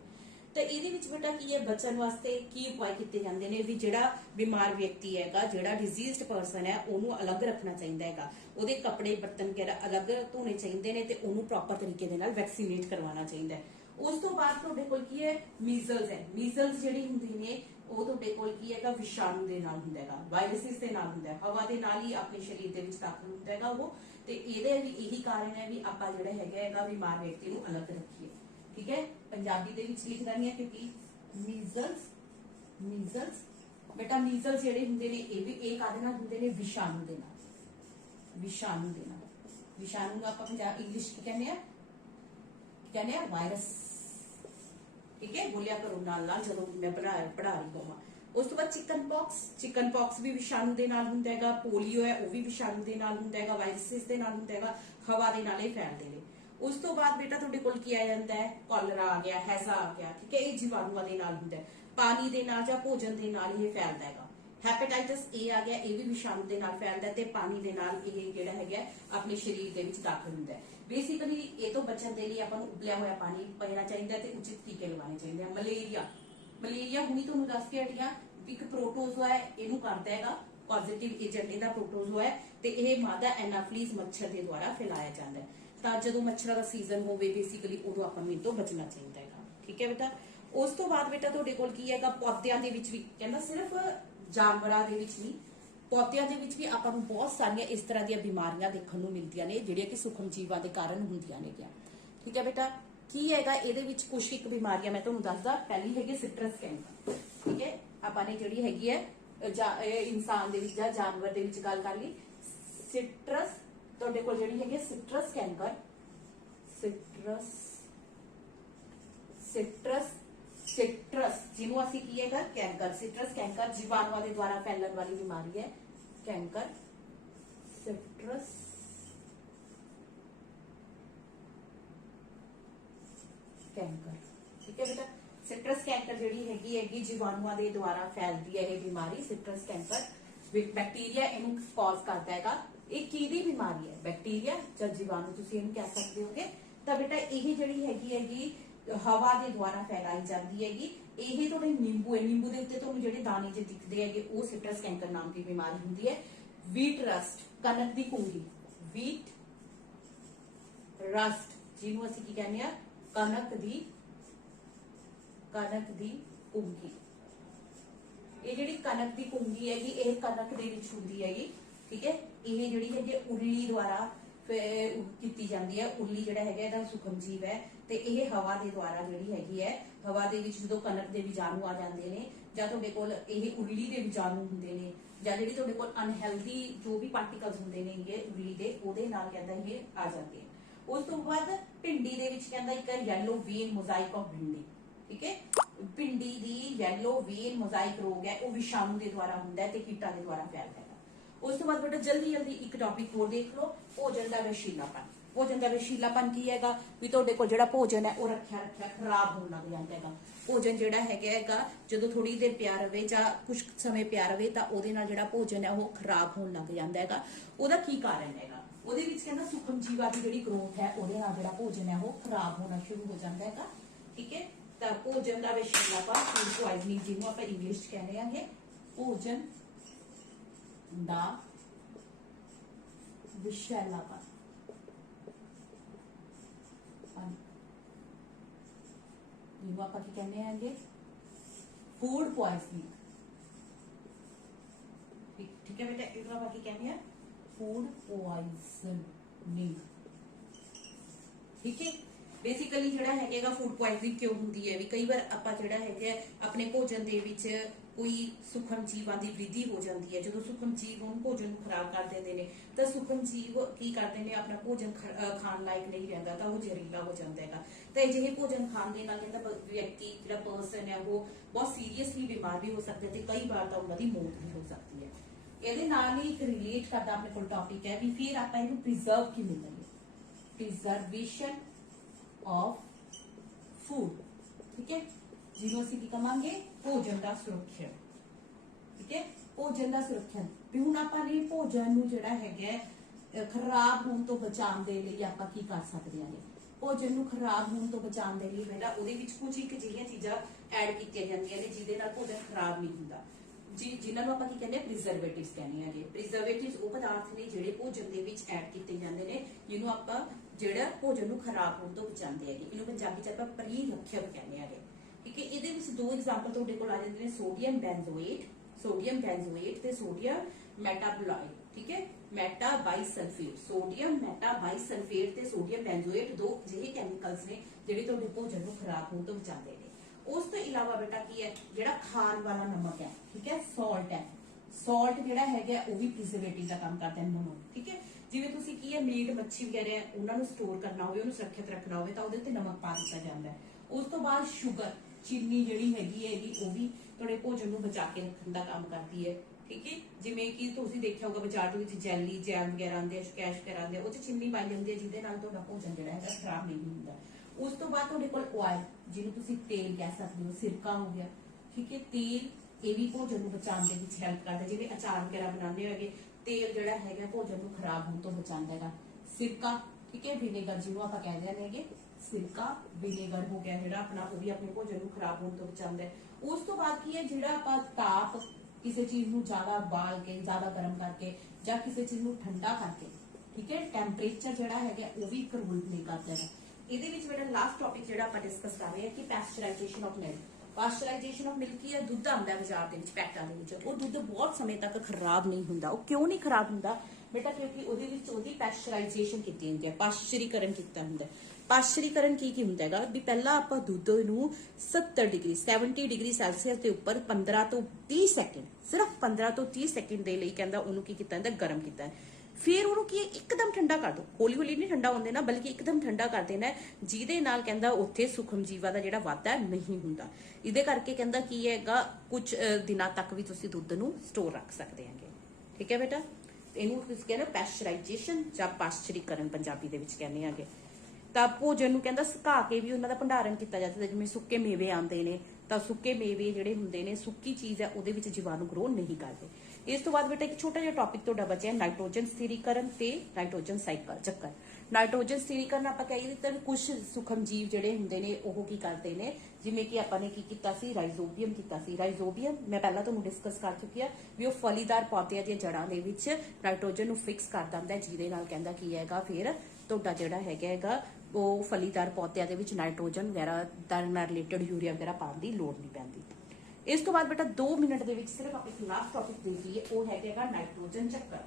ਤਾਂ ਇਹਦੇ ਵਿੱਚ ਬੇਟਾ ਕੀ ਹੈ? ਬਚਣ ਵਾਸਤੇ ਕੀ ਉਪਾਅ ਕੀਤੇ ਜਾਂਦੇ ਨੇ? ਵੀ ਜਿਹੜਾ ਬਿਮਾਰ ਵਿਅਕਤੀ ਹੈਗਾ, ਜਿਹੜਾ ਡਿਜ਼ੀਜ਼ਡ ਪਰਸਨ ਹੈ, ਉਹਨੂੰ ਅਲੱਗ ਰੱਖਣਾ ਚਾਹੀਦਾ ਹੈਗਾ, ਉਹਦੇ ਕੱਪੜੇ ਬਰਤਨ ਵਗੈਰਾ ਅਲੱਗ ਧੋਣੇ ਚਾਹੀਦੇ ਨੇ, ਤੇ ਉਹਨੂੰ ਪ੍ਰੋਪਰ ਤਰੀਕੇ ਦੇ ਨਾਲ ਵੈਕਸੀਨੇਟ ਕਰਵਾਉਣਾ ਚਾਹੀਦਾ ਹੈ। ਉਸ ਤੋਂ ਬਾਅਦ ਤੁਹਾਡੇ ਕੋਲ ਕੀ ਹੈ? ਮੀਜ਼ਲਸ ਹੈ। ਮੀਜ਼ਲਸ ਜਿਹੜੀ ਹੁੰਦੀ ਨੇ ਉਹ ਤੁਹਾਡੇ ਕੋਲ ਕੀ ਹੈਗਾ? ਵਿਸ਼ਾਣੂ ਦੇ ਨਾਲ ਹੁੰਦਾ ਹੈਗਾ, ਵਾਇਰਸਿਸ ਦੇ ਨਾਲ ਹੁੰਦਾ ਹੈ, ਹਵਾ ਦੇ ਨਾਲ ਹੀ ਆਪਣੇ ਸਰੀਰ ਦੇ ਵਿੱਚ ਦਾਖਲ ਹੁੰਦਾ ਹੈਗਾ ਉਹ। ਤੇ ਇਹਦੇ ਵੀ ਇਹੀ ਕਾਰਨ ਹੈ ਵੀ ਆਪਾਂ ਜਿਹੜਾ ਹੈਗਾ ਬਿਮਾਰ ਵਿਅਕਤੀ ਨੂੰ ਅਲੱਗ ਰੱਖੀਏ, ਠੀਕ ਹੈ। ਪੰਜਾਬੀ ਦੇ ਵਿੱਚ ਲਿਖ ਦਿੰਦੀ ਆ ਕਿਉਂਕਿ ਮੀਜ਼ਲਸ ਬੇਟਾ, ਮੀਜ਼ਲਸ ਜਿਹੜੇ ਹੁੰਦੇ ਨੇ ਇਹ ਕਾਹਦੇ ਨਾਲ ਹੁੰਦੇ ਨੇ? ਵਿਸ਼ਾਣੂ ਦੇ ਨਾਲ, ਵਿਸ਼ਾਣੂ ਦੇ ਨਾਲ। ਵਿਸ਼ਾਣੂ ਨੂੰ ਆਪਾਂ ਇੰਗਲਿਸ਼ ਕੀ ਕਹਿੰਦੇ ਆ? ਕਹਿੰਦੇ ਆ ਵਾਇਰਸ, ਠੀਕ ਹੈ। ਬੋਲਿਆ ਕਰੋ ਨਾਲ ਨਾਲ ਜਦੋਂ ਮੈਂ ਪੜ੍ਹਾ ਰਹੀ ਹੋਵਾਂ। ਉਸ ਤੋਂ ਬਾਅਦ ਚਿਕਨ ਪੌਕਸ ਵੀ ਵਿਸ਼ਾਣੂ ਦੇ ਨਾਲ ਹੁੰਦਾ ਹੈਗਾ, ਪੋਲੀਓ ਹੈ ਉਹ ਵੀ ਵਿਸ਼ਾਣੂ ਦੇ ਨਾਲ ਹੁੰਦਾ ਹੈਗਾ, ਵਾਇਰਸਿਸ ਦੇ ਨਾਲ ਹੁੰਦਾ ਹੈਗਾ, ਹਵਾ ਦੇ ਨਾਲ ਇਹ ਫੈਲਦੇ ਨੇ। ਉਸ ਤੋਂ ਬਾਅਦ ਬੇਟਾ ਤੁਹਾਡੇ ਕੋਲ ਕੀ ਆ ਜਾਂਦਾ ਹੈ? ਕਾਲਰਾ ਆ ਗਿਆ, ਹੈਜ਼ਾ ਆ ਗਿਆ, ਠੀਕ ਹੈ। ਇਹ ਜੀਵਾਣੂਆਂ ਦੇ ਨਾਲ ਹੁੰਦਾ ਹੈ, ਪਾਣੀ ਦੇ ਨਾਲ ਜਾਂ ਭੋਜਨ ਦੇ ਨਾਲ ਇਹ ਫੈਲਦਾ ਹੈਗਾ। ਹੈਪੇਟਾਈਟਸ ਏ ਆ ਗਿਆ, ਇਹ ਵੀ ਵਿਸ਼ਾਣੂ ਦੇ ਨਾਲ ਫੈਲਦਾ ਤੇ ਪਾਣੀ ਦੇ ਨਾਲ ਇਹ ਜਿਹੜਾ ਹੈਗਾ ਆਪਣੇ ਸਰੀਰ ਦੇ ਵਿੱਚ ਦਾਖਲ ਹੁੰਦਾ ਹੈ। ਬੇਸਿਕਲੀ ਇਹ ਤੋਂ ਬਚਣ ਦੇ ਲਈ ਆਪਾਂ ਨੂੰ ਉਬਲਿਆ ਹੋਇਆ ਪਾਣੀ ਪੀਣਾ ਚਾਹੀਦਾ ਤੇ ਉਚਿਤ ਟੀਕੇ ਲਗਾਉਣੇ ਚਾਹੀਦੇ ਆ। ਮਲੇਰੀਆ ਹੁਣੀ ਤੁਹਾਨੂੰ ਦੱਸ ਕੇ ਹਟੀਆਂ, ਇੱਕ ਪ੍ਰੋਟੋਜ਼ੋਆ ਹੈ, ਇਹਨੂੰ ਕਰਦਾ ਹੈਗਾ ਪੋਜ਼ਿਟਿਵ ਏਜੰਟ, ਇਹਦਾ ਪ੍ਰੋਟੋਜ਼ੋਆ ਹੈ, ਤੇ ਇਹ ਮਾਦਾ ਐਨਾਫਲੀਜ਼ ਮੱਛਰ ਦੇ ਦੁਆਰਾ ਫੈਲਾਇਆ ਜਾਂਦਾ ਹੈ। ਤਾਂ ਜਦੋਂ ਮੱਛਰਾਂ ਦਾ ਸੀਜ਼ਨ ਹੋਵੇ ਬੇਸਿਕਲੀ ਉਦੋਂ ਆਪਾਂ ਨੂੰ ਇਹ ਤੋਂ ਬਚਣਾ ਚਾਹੀਦਾ ਹੈਗਾ, ਠੀਕ ਹੈ ਬੇਟਾ। ਉਸ ਤੋਂ ਬਾਅਦ ਬੇਟਾ ਤੁਹਾਡੇ ਕੋਲ ਕੀ ਹੈਗਾ? ਪੌਦਿਆਂ ਦੇ ਵਿੱਚ ਵੀ, ਕਹਿੰਦਾ ਸਿਰਫ ਜਾਨਵਰਾਂ ਦੇ ਵਿੱਚ ਨਹੀਂ, ਪੌਦਿਆਂ ਦੇ ਵਿੱਚ ਵੀ ਆਪਾਂ ਨੂੰ ਬਹੁਤ ਸਾਰੀਆਂ ਇਸ ਤਰ੍ਹਾਂ ਦੀਆਂ ਬਿਮਾਰੀਆਂ ਦੇਖਣ ਨੂੰ ਮਿਲਦੀਆਂ ਨੇ ਜਿਹੜੀਆਂ ਕਿ ਸੂਖਮ ਜੀਵਾਂ ਦੇ ਕਾਰਨ ਹੁੰਦੀਆਂ ਨੇ ਗਿਆ, ਠੀਕ ਹੈ ਬੇਟਾ। ਕੀ ਹੈਗਾ ਇਹਦੇ ਵਿੱਚ? ਕੁਝ ਇੱਕ ਬਿਮਾਰੀਆਂ ਮੈਂ ਤੁਹਾਨੂੰ ਦੱਸਦਾ। ਪਹਿਲੀ ਹੈਗੀ ਸਿਟਰਸ ਕੈਂਕਰ, ਠੀਕ ਹੈ। ਆਪਾਂ ਨੇ ਜਿਹੜੀ ਹੈਗੀ ਹੈ ਇਨਸਾਨ ਦੇ ਵਿੱਚ ਜਾਂ ਜਾਨਵਰ ਦੇ ਵਿੱਚ ਗੱਲ ਕਰ ਲਈ। ਸਿਟਰਸ ਤੁਹਾਡੇ ਕੋਲ ਜਿਹੜੀ ਹੈਗੀ ਸਿਟਰਸ ਕੈਂਕਰ, ਸਿਟਰਸ ਜਿਹਨੂੰ ਅਸੀਂ ਕੀ ਹੈਗਾ? ਕੈਂਕਰ। ਸਿਟਰਸ ਕੈਂਕਰ ਜੀਵਾਣੂਆਂ ਦੇ ਦੁਆਰਾ ਫੈਲਣ ਵਾਲੀ ਬਿਮਾਰੀ ਹੈ, ਕੈਂਕਰ, ਸਿਟਰਸ ਕੈਂਕਰ, ਠੀਕ ਹੈ ਬੇਟਾ। ਸਿਟਰਸ ਕੈਂਕਰ ਜਿਹੜੀ ਹੈਗੀ ਜੀਵਾਣੂਆਂ ਦੇ ਦੁਆਰਾ ਫੈਲਦੀ ਹੈ ਇਹ ਬਿਮਾਰੀ, ਸਿਟਰਸ ਕੈਂਕਰ। ਬੈਕਟੀਰੀਆ ਇਹਨੂੰ ਕਾਜ਼ ਕਰਦਾ ਹੈਗਾ। ਇਹ ਕਿਹਦੀ ਬਿਮਾਰੀ ਹੈ? ਬੈਕਟੀਰੀਆ ਜਾਂ ਜੀਵਾਣੂ ਤੁਸੀਂ ਇਹਨੂੰ ਕਹਿ ਸਕਦੇ ਹੋਗੇ। ਤਾਂ ਬੇਟਾ ਇਹ ਜਿਹੜੀ ਹੈਗੀ ਹਵਾ ਦੇ ਦੁਆਰਾ ਫੈਲਾਈ ਜਾਂਦੀ ਹੈਗੀ। ਇਹ ਤੁਹਾਡੇ ਨਿੰਬੂ ਹੈ, ਨਿੰਬੂ ਦੇ ਉੱਤੇ ਤੁਹਾਨੂੰ ਜਿਹੜੇ ਦਾਣੇ ਜੇ ਦਿਖਦੇ ਹੈਗੇ ਉਹ ਸਿਟਰਸ ਕੈਂਕਰ ਨਾਮ ਦੀ ਬਿਮਾਰੀ ਹੁੰਦੀ ਹੈ। ਵੀਟ ਰਸਟ, ਕਣਕ ਦੀ ਕੁੰਗੀ, ਵੀਟ ਰਸਟ ਜਿਹਨੂੰ ਅਸੀਂ ਕੀ ਕਹਿੰਦੇ ਆ? ਕਣਕ ਦੀ ਕੁੰਗੀ। ਇਹ ਜਿਹੜੀ ਕਣਕ ਦੀ ਕੁੰਗੀ ਹੈਗੀ ਇਹ ਕਣਕ ਦੇ ਵਿੱਚ ਹੁੰਦੀ ਹੈਗੀ, ਠੀਕ ਹੈ। ਇਹ ਜਿਹੜੀ ਹੈਗੀ ਉੱਲੀ ਦੁਆਰਾ ਕੀਤੀ ਜਾਂਦੀ ਹੈ। ਉੱਲੀ ਜਿਹੜਾ ਹੈਗਾ ਇਹਦਾ ਸੂਖਮ ਜੀਵ ਹੈ ਤੇ ਇਹ ਹਵਾ ਦੇ ਦੁਆਰਾ ਜਿਹੜੀ ਹੈਗੀ ਹੈ, ਹਵਾ ਦੇ ਵਿੱਚ ਜਦੋਂ ਕਣਕ ਦੇ ਬੀਜਾਣੂ ਆ ਜਾਂਦੇ ਨੇ ਜਾਂ ਤੁਹਾਡੇ ਕੋਲ ਇਹ ਉੱਲੀ ਦੇ ਬੀਜਾਣੂ ਹੁੰਦੇ ਨੇ ਜਾਂ ਜਿਹੜੀ ਤੁਹਾਡੇ ਕੋਲ ਅਨਹੈਲਦੀ ਜੋ ਵੀ ਪਾਰਟੀਕਲਸ ਹੁੰਦੇ ਨੇ ਇਹ ਉੱਲੀ ਦੇ, ਉਹਦੇ ਨਾਲ ਕਹਿੰਦਾ ਇਹ ਆ ਜਾਂਦੇ ਆ। ਉਸ ਤੋਂ ਬਾਅਦ ਭਿੰਡੀ ਦੇ ਵਿੱਚ ਕਹਿੰਦਾ ਇੱਕ ਯੈਲੋ ਵੇਨ ਮੋਜ਼ਾਈਕ ਆਫ ਭਿੰਡੀ, ਠੀਕ ਹੈ। ਭਿੰਡੀ ਦੀ ਯੈਲੋ ਵੇਨ ਮੋਜ਼ਾਈਕ ਰੋਗ ਹੈ, ਉਹ ਵਿਸ਼ਾਣੂ ਦੇ ਦੁਆਰਾ ਹੁੰਦਾ ਹੈ ਤੇ ਕੀਟਾਂ ਦੇ ਦੁਆਰਾ ਫੈਲਦਾ ਹੈ। ਉਸ ਤੋਂ ਬਾਅਦ ਬੇਟਾ ਜਲਦੀ ਜਲਦੀ ਇੱਕ ਟੌਪਿਕ ਹੋਰ ਦੇਖ ਲਓ, ਭੋਜਨ ਦਾ ਵਸ਼ੀਲਾਪਨ। ਭੋਜਨ ਦਾ ਵਸ਼ੀਲਾਪਨ ਕੀ ਹੈਗਾ ਵੀ ਤੁਹਾਡੇ ਕੋਲ ਜਿਹੜਾ ਭੋਜਨ ਹੈ ਉਹ ਰੱਖਿਆ ਖਰਾਬ ਹੋਣ ਲੱਗ ਜਾਂਦਾ ਹੈਗਾ। ਭੋਜਨ ਜਿਹੜਾ ਹੈਗਾ ਜਦੋਂ ਥੋੜੀ ਦੇਰ ਪਿਆ ਰਵੇ ਜਾਂ ਕੁਝ ਸਮੇਂ ਪਿਆ ਰਵੇ ਤਾਂ ਉਹਦੇ ਨਾਲ ਜਿਹੜਾ ਭੋਜਨ ਹੈ ਉਹ ਖਰਾਬ ਹੋਣ ਲੱਗ ਜਾਂਦਾ ਹੈਗਾ। ਉਹਦਾ ਕੀ ਕਾਰਨ ਹੈਗਾ? ਉਹਦੇ ਵਿੱਚ ਕਹਿੰਦਾ ਸੂਖਮ ਜੀਵਾਂ ਦੀ ਜਿਹੜੀ ਗਰੋਥ ਹੈ ਉਹਦੇ ਨਾਲ ਜਿਹੜਾ ਭੋਜਨ ਹੈ ਉਹ ਖਰਾਬ ਹੋਣਾ ਸ਼ੁਰੂ ਹੋ ਜਾਂਦਾ ਹੈਗਾ, ਠੀਕ ਹੈ। ਤਾਂ ਭੋਜਨ ਦਾ ਵਸ਼ੀਲਾਪਨ, ਫੂਡ ਪੋਇਜ਼ਨਿੰਗ ਜਿਹਨੂੰ ਆਪਾਂ ਇੰਗਲਿਸ਼ ਚ ਕਹਿੰਦੇ ਆਂਗੇ, ਭੋਜਨ ਦਾ ਵਿਸ਼ੈਲਾਪਨ, ਜਿਹਨੂੰ ਆਪਾਂ ਕੀ ਕਹਿੰਦੇ ਆਂਗੇ ਫੂਡ ਪੋਇਜ਼ਨਿੰਗ, ਠੀਕ ਹੈ ਬੇਟਾ। ਇਹਨੂੰ ਆਪਾਂ ਕੀ ਕਹਿੰਦੇ ਆ ਫੂਡ ਪੋਇਜ਼ਨਿੰਗ, ਠੀਕ ਹੈ। ਬੇਸਿਕਲੀ ਜਿਹੜਾ ਹੈਗਾ ਫੂਡ ਪੋਇਜ਼ਨਿੰਗ ਕਿਉਂ ਹੁੰਦੀ ਹੈ ਵੀ ਕਈ ਵਾਰ ਆਪਾਂ ਜਿਹੜਾ ਹੈਗਾ ਆਪਣੇ ਭੋਜਨ ਦੇ ਵਿੱਚ ਕੋਈ ਸੂਖਮ ਜੀਵਾਂ ਦੀ ਵ੍ਰਿੱਧੀ ਹੋ ਜਾਂਦੀ ਹੈ। ਜਦੋਂ ਸੂਖਮ ਜੀਵ ਉਹ ਭੋਜਨ ਨੂੰ ਖਰਾਬ ਕਰ ਦਿੰਦੇ ਨੇ ਤਾਂ ਸੂਖਮ ਜੀਵ ਕੀ ਕਰਦੇ ਨੇ, ਆਪਣਾ ਭੋਜਨ ਖਾਣ ਲਾਇਕ ਨਹੀਂ ਰਹਿੰਦਾ ਤਾਂ ਉਹ ਜ਼ਹਿਰੀਲਾ ਹੋ ਜਾਂਦਾ ਹੈਗਾ। ਤਾਂ ਅਜਿਹੇ ਭੋਜਨ ਖਾਣ ਦੇ ਨਾਲ ਕਹਿੰਦਾ ਵਿਅਕਤੀ ਜਿਹੜਾ ਪਰਸਨ ਹੈ ਉਹ ਬਹੁਤ ਸੀਰੀਅਸਲੀ ਬਿਮਾਰ ਵੀ ਹੋ ਸਕਦਾ ਤੇ ਕਈ ਵਾਰ ਤਾਂ ਉਹਨਾਂ ਦੀ ਮੌਤ ਵੀ ਹੋ ਸਕਦੀ ਹੈ। ਇਹਦੇ ਨਾਲ ਹੀ ਇੱਕ ਰਿਲੇਟ ਕਰਦਾ ਆਪਣੇ ਕੋਲ ਟੌਪਿਕ ਹੈ ਵੀ ਫਿਰ ਆਪਾਂ ਇਹਨੂੰ ਪ੍ਰੀਜ਼ਰਵ ਕਿਵੇਂ ਕਰੀਏ, ਪ੍ਰੀਜ਼ਰਵੇਸ਼ਨ ਆਫ ਫੂਡ, ਠੀਕ ਹੈ। ਜਿਹਨੂੰ ਅਸੀਂ ਕੀ ਕਹਾਂਗੇ ਭੋਜਨ ਦਾ ਸੁਰੱਖਿਆ, ਠੀਕ ਹੈ। ਭੋਜਨ ਦਾ ਸੁਰੱਖਿਆ ਵੀ ਹੁਣ ਆਪਾਂ ਨੇ ਭੋਜਨ ਨੂੰ ਜਿਹੜਾ ਹੈਗਾ ਖਰਾਬ ਹੋਣ ਤੋਂ ਬਚਾਉਣ ਦੇ ਲਈ ਆਪਾਂ ਕੀ ਕਰ ਸਕਦੇ ਹਾਂ। ਭੋਜਨ ਨੂੰ ਖਰਾਬ ਹੋਣ ਤੋਂ ਬਚਾਉਣ ਦੇ ਲਈ ਬੇਟਾ ਉਹਦੇ ਵਿੱਚ ਕੁਝ ਇੱਕ ਜਿਹੜੀਆਂ ਚੀਜ਼ਾਂ ਐਡ ਕੀਤੀਆਂ ਜਾਂਦੀਆਂ ਨੇ ਜਿਹਦੇ ਨਾਲ ਭੋਜਨ ਖਰਾਬ ਨਹੀਂ ਹੁੰਦਾ, ਜਿਨ੍ਹਾਂ ਨੂੰ ਆਪਾਂ ਕੀ ਕਹਿੰਦੇ ਆ ਪ੍ਰੀਜ਼ਰਵੇਟਿਵਸ ਕਹਿੰਦੇ ਆਗੇ। ਪ੍ਰੀਜ਼ਰਵੇਟਿਵਸ ਉਹ ਪਦਾਰਥ ਨੇ ਜਿਹੜੇ ਭੋਜਨ ਦੇ ਵਿੱਚ ਐਡ ਕੀਤੇ ਜਾਂਦੇ ਨੇ ਜਿਹਨੂੰ ਆਪਾਂ ਜਿਹੜਾ ਭੋਜਨ ਨੂੰ ਖਰਾਬ ਹੋਣ ਤੋਂ ਬਚਾਉਂਦੇ ਹੈਗੇ। ਇਹਨੂੰ ਪੰਜਾਬੀ ਚ ਆਪਾਂ ਪ੍ਰੀਰੱਖਿਅਕ ਕਹਿੰਦੇ ਆਗੇ, ਠੀਕ ਹੈ। ਇਹਦੇ ਵਿੱਚ ਦੋ ਐਗਜ਼ਾਮਪਲ ਤੁਹਾਡੇ ਕੋਲ ਆ ਜਾਂਦੇ ਨੇ, ਸੋਡੀਅਮ ਬੈਂਜ਼ੋਏਟ ਤੇ ਸੋਡੀਅਮ ਮੈਟਾਬੋਲਾਈਟ, ਠੀਕ ਹੈ। ਮੈਟਾ ਬਾਈਸਲਫੇਟ, ਸੋਡੀਅਮ ਮੈਟਾ ਬਾਈਸਲਫੇਟ ਤੇ ਸੋਡੀਅਮ ਬੈਂਜ਼ੋਏਟ ਦੋ ਜਿਹੇ ਕੈਮੀਕਲਸ ਨੇ ਜਿਹੜੇ ਤੁਹਾਡੇ ਭੋਜਨ ਨੂੰ ਖਰਾਬ ਹੋਣ ਤੋਂ ਬਚਾਉਂਦੇ ਨੇ। ਉਸ ਤੋਂ ਇਲਾਵਾ ਬੇਟਾ ਕੀ ਹੈ ਜਿਹੜਾ ਖਾਣ ਵਾਲਾ ਨਮਕ ਹੈ, ਠੀਕ ਹੈ, ਸਾਲਟ ਹੈ। ਸਾਲਟ ਜਿਹੜਾ ਹੈਗਾ ਉਹ ਵੀ ਪ੍ਰੀਜ਼ਰਵੇਟਿਵ ਦਾ ਕੰਮ ਕਰਦਾ ਹੈ, ਨਮਕ, ਠੀਕ ਹੈ। ਜਿਵੇਂ ਤੁਸੀਂ ਕੀ ਹੈ ਮੀਟ ਮੱਛੀ ਵਗੈਰਾ ਹੈ ਉਹਨਾਂ ਨੂੰ ਸਟੋਰ ਕਰਨਾ ਹੋਵੇ, ਉਹਨੂੰ ਸੁਰੱਖਿਅਤ ਰੱਖਣਾ ਹੋਵੇ ਤਾਂ ਉਹਦੇ ਉੱਤੇ ਨਮਕ ਪਾ ਦਿੱਤਾ ਜਾਂਦਾ ਹੈ। ਉਸ ਤੋਂ ਬਾਅਦ ਸ਼ੂਗਰ, ਚੀਨੀ ਜਿਹੜੀ ਹੈਗੀ ਉਹ ਵੀ ਤੁਹਾਡੇ ਭੋਜਨ ਨੂੰ ਬਚਾ ਕੇ ਰੱਖਣ ਦਾ ਕੰਮ ਕਰਦੀ ਹੈ, ਠੀਕ ਹੈ। ਜਿਵੇਂ ਕਿ ਤੁਸੀਂ ਦੇਖਿਆ ਹੋਗਾ ਬਾਜ਼ਾਰ ਦੇ ਵਿੱਚ ਜੈਲੀ ਜੈਮ ਵਗੈਰਾ ਆਉਂਦੇ ਆ, ਸਕੈਸ਼ ਵਗੈਰਾ ਆਉਂਦੇ ਆ, ਉਹ ਚ ਚੀਨੀ ਪਾਈ ਜਾਂਦੀ ਹੈ ਜਿਹਦੇ ਨਾਲ ਤੁਹਾਡਾ ਭੋਜਨ ਜਿਹੜਾ ਹੈਗਾ ਖਰਾਬ ਨਹੀਂ ਹੁੰਦਾ। ਉਸ ਤੋਂ ਬਾਅਦ ਤੁਹਾਡੇ ਕੋਲ ਆਇਲ, ਜਿਹਨੂੰ ਤੁਸੀਂ ਤੇਲ ਕਹਿ ਸਕਦੇ ਹੋ, ਸਿਰਕਾ ਹੋ ਗਿਆ, ਠੀਕ ਹੈ। ਤੇਲ ਇਹ ਵੀ ਭੋਜਨ ਨੂੰ ਬਚਾਉਣ ਦੇ ਵਿੱਚ ਹੈਲਪ ਕਰਦਾ, ਜਿਵੇਂ ਅਚਾਰ ਵਗੈਰਾ ਬਣਾਉਂਦੇ ਹੋਗੇ ਤੇਲ ਜਿਹੜਾ ਹੈਗਾ ਭੋਜਨ ਨੂੰ ਖਰਾਬ ਹੋਣ ਤੋਂ ਬਚਾਉਂਦਾ ਹੈਗਾ। ਸਿਰਕਾ, ਠੀਕ ਹੈ। ਵਿਨੇਗਰ ਜਿਹਨੂੰ ਆਪਾਂ ਕਹਿੰਦੇ ਹੈਗੇ ਸਿਰਕਾ, ਵਿਨੇਗਰ ਹੋ ਗਿਆ ਜਿਹੜਾ ਆਪਣਾ, ਉਹ ਵੀ ਆਪਣੇ ਭੋਜਨ ਨੂੰ ਖਰਾਬ ਹੋਣ ਤੋਂ ਬਚਾਉਂਦਾ ਹੈ। ਉਸ ਤੋਂ ਬਾਅਦ ਕੀ ਹੈ ਜਿਹੜਾ ਆਪਾਂ ਤਾਪ ਕਿਸੇ ਚੀਜ਼ ਨੂੰ ਜ਼ਿਆਦਾ ਉਬਾਲ ਕੇ ਜ਼ਿਆਦਾ ਗਰਮ ਕਰਕੇ ਜਾਂ ਕਿਸੇ ਚੀਜ਼ ਨੂੰ ਠੰਡਾ ਕਰਕੇ, ਠੀਕ ਹੈ, ਟੈਂਪਰੇਚਰ ਜਿਹੜਾ ਹੈਗਾ ਉਹ ਵੀ ਇੱਕ ਰੋਲ ਪਲੇ ਕਰਦਾ ਹੈ। ਇਹਦੇ ਵਿੱਚ ਮੇਰਾ ਲਾਸਟ ਟੌਪਿਕ ਜਿਹੜਾ ਆਪਾਂ ਡਿਸਕਸ ਕਰ ਰਹੇ ਹਾਂ ਕਿ ਪੈਸਚਰਾਈਜ਼ੇਸ਼ਨ ਆਫ ਮਿਲਕ। ਪਾਸਚਰਾਈਜ਼ੇਸ਼ਨ ਆਫ ਮਿਲਕ ਕੀ ਹੈ, ਦੁੱਧ ਆਉਂਦਾ ਬਾਜ਼ਾਰ ਦੇ ਵਿੱਚ ਪੈਕਟਾਂ ਦੇ ਵਿੱਚ, ਉਹ ਦੁੱਧ ਬਹੁਤ ਸਮੇਂ ਤੱਕ ਖਰਾਬ ਨਹੀਂ ਹੁੰਦਾ। ਉਹ ਕਿਉਂ ਨਹੀਂ ਖਰਾਬ ਹੁੰਦਾ ਬੇਟਾ? ਕਿਉਂਕਿ ਉਹਦੇ ਵਿੱਚ ਉਹਦੀ ਪੈਸਚਰਾਈਜ਼ੇਸ਼ਨ ਕੀਤੀ ਹੁੰਦੀ ਹੈ, ਪਾਸਚਰੀਕਰਨ ਕੀਤਾ ਹੁੰਦਾ ਹੈ। ਪਾਸਚਰੀਕਰਨ ਕੀ ਹੁੰਦਾ ਹੈਗਾ ਵੀ ਪਹਿਲਾਂ ਆਪਾਂ ਦੁੱਧ ਨੂੰ 70 ਡਿਗਰੀ ਸੈਲਸੀਅਸ ਦੇ ਉੱਪਰ 15 ਤੋਂ 30 ਸੈਕਿੰਡ, ਸਿਰਫ 15 ਤੋਂ 30 ਸੈਕਿੰਡ ਦੇ ਲਈ ਕਹਿੰਦਾ ਉਹਨੂੰ ਕੀ ਕੀਤਾ ਜਾਂਦਾ, ਗਰਮ ਕੀਤਾ ਹੈ। ਫਿਰ ਉਹਨੂੰ ਕੀ ਇੱਕਦਮ ਠੰਡਾ ਕਰ ਦੋ, ਹੌਲੀ ਹੌਲੀ ਨਹੀਂ ਠੰਡਾ ਹੁੰਦੇ ਨਾ, ਬਲਕਿ ਇੱਕਦਮ ਠੰਡਾ ਕਰ ਦੇਣਾ, ਜਿਹਦੇ ਨਾਲ ਕਹਿੰਦਾ ਉੱਥੇ ਸੂਖਮ ਜੀਵਾਂ ਦਾ ਜਿਹੜਾ ਵਾਧਾ ਨਹੀਂ ਹੁੰਦਾ। ਇਹਦੇ ਕਰਕੇ ਕਹਿੰਦਾ ਕੀ ਹੈਗਾ ਕੁਝ ਦਿਨਾਂ ਤੱਕ ਵੀ ਤੁਸੀਂ ਦੁੱਧ ਨੂੰ ਸਟੋਰ ਰੱਖ ਸਕਦੇ ਹੈਗੇ, ਠੀਕ ਹੈ ਬੇਟਾ। ਇਹਨੂੰ ਤੁਸੀਂ ਕਹਿੰਦੇ ਪੈਸਚਰਾਈਜ਼ੇਸ਼ਨ ਜਾਂ ਪਾਸਚਰੀਕਰਨ ਪੰਜਾਬੀ ਦੇ ਵਿੱਚ ਕਹਿੰਦੇ ਹੈਗੇ। ਤਾਂ ਭੋਜਨ ਨੂੰ ਕਹਿੰਦਾ ਸੁਕਾ ਕੇ ਵੀ ਉਹਨਾਂ ਦਾ ਭੰਡਾਰਨ ਕੀਤਾ ਜਾਂਦਾ, ਜਿਵੇਂ ਸੁੱਕੇ ਮੇਵੇ ਆਉਂਦੇ ਨੇ ਤਾਂ ਸੁੱਕੇ ਮੇਵੇ ਜਿਹੜੇ ਹੁੰਦੇ ਨੇ, ਸੁੱਕੀ ਚੀਜ਼ ਹੈ ਉਹਦੇ ਵਿੱਚ ਜੀਵਾਣੂ ਗਰੋ ਨਹੀਂ ਕਰਦੇ। ਇਸ ਤੋਂ ਬਾਅਦ ਬੇਟਾ ਇੱਕ ਛੋਟਾ ਜਿਹਾ ਟੌਪਿਕ ਤੁਹਾਡਾ ਬਚਿਆ ਨਾਈਟ੍ਰੋਜਨ ਸਥਿਰੀਕਰਨ ਤੇ ਨਾਈਟ੍ਰੋਜਨ ਸਾਈਕਲ ਚੱਕਰ। ਨਾਈਟ੍ਰੋਜਨ ਸਥਿਰੀਕਰਨ ਆਪਾਂ ਕਹਿ ਦਿੱਤਾ ਵੀ ਕੁਝ ਸੂਖਮ ਜੀਵ ਜਿਹੜੇ ਹੁੰਦੇ ਨੇ ਉਹ ਕੀ ਕਰਦੇ ਨੇ, ਜਿਵੇਂ ਕਿ ਆਪਾਂ ਨੇ ਕੀ ਕੀਤਾ ਸੀ, ਰਾਈਜ਼ੋਬੀਅਮ ਕੀਤਾ ਸੀ। ਰਾਈਜ਼ੋਬੀਅਮ ਮੈਂ ਪਹਿਲਾਂ ਤੁਹਾਨੂੰ ਡਿਸਕਸ ਕਰ ਚੁੱਕੀ ਆ ਵੀ ਉਹ ਫਲੀਦਾਰ ਪੌਦਿਆਂ ਦੀਆਂ ਜੜ੍ਹਾਂ ਦੇ ਵਿੱਚ ਨਾਈਟ੍ਰੋਜਨ ਨੂੰ ਫਿਕਸ ਕਰ ਦਿੰਦਾ, ਜਿਹਦੇ ਨਾਲ ਕਹਿੰਦਾ ਕੀ ਹੈਗਾ ਫਿਰ ਤੁਹਾਡਾ ਜਿਹੜਾ ਹੈਗਾ ਉਹ ਫਲੀਦਾਰ ਪੌਦਿਆਂ ਦੇ ਵਿੱਚ ਨਾਈਟ੍ਰੋਜਨ ਵਗੈਰਾ ਨਾਲ ਰਿਲੇਟਡ ਯੂਰੀਆ ਵਗੈਰਾ ਪਾਉਣ ਦੀ ਲੋੜ ਨਹੀਂ ਪੈਂਦੀ। ਇਸ ਤੋਂ ਬਾਅਦ ਬੇਟਾ 2 ਮਿੰਟ ਦੇ ਵਿੱਚ ਸਿਰਫ ਆਪਾਂ ਇੱਕ ਲਾਸਟ ਟੌਪਿਕ ਦੇਖ ਲਈਏ, ਉਹ ਹੈਗਾ ਨਾਈਟ੍ਰੋਜਨ ਚੱਕਰ।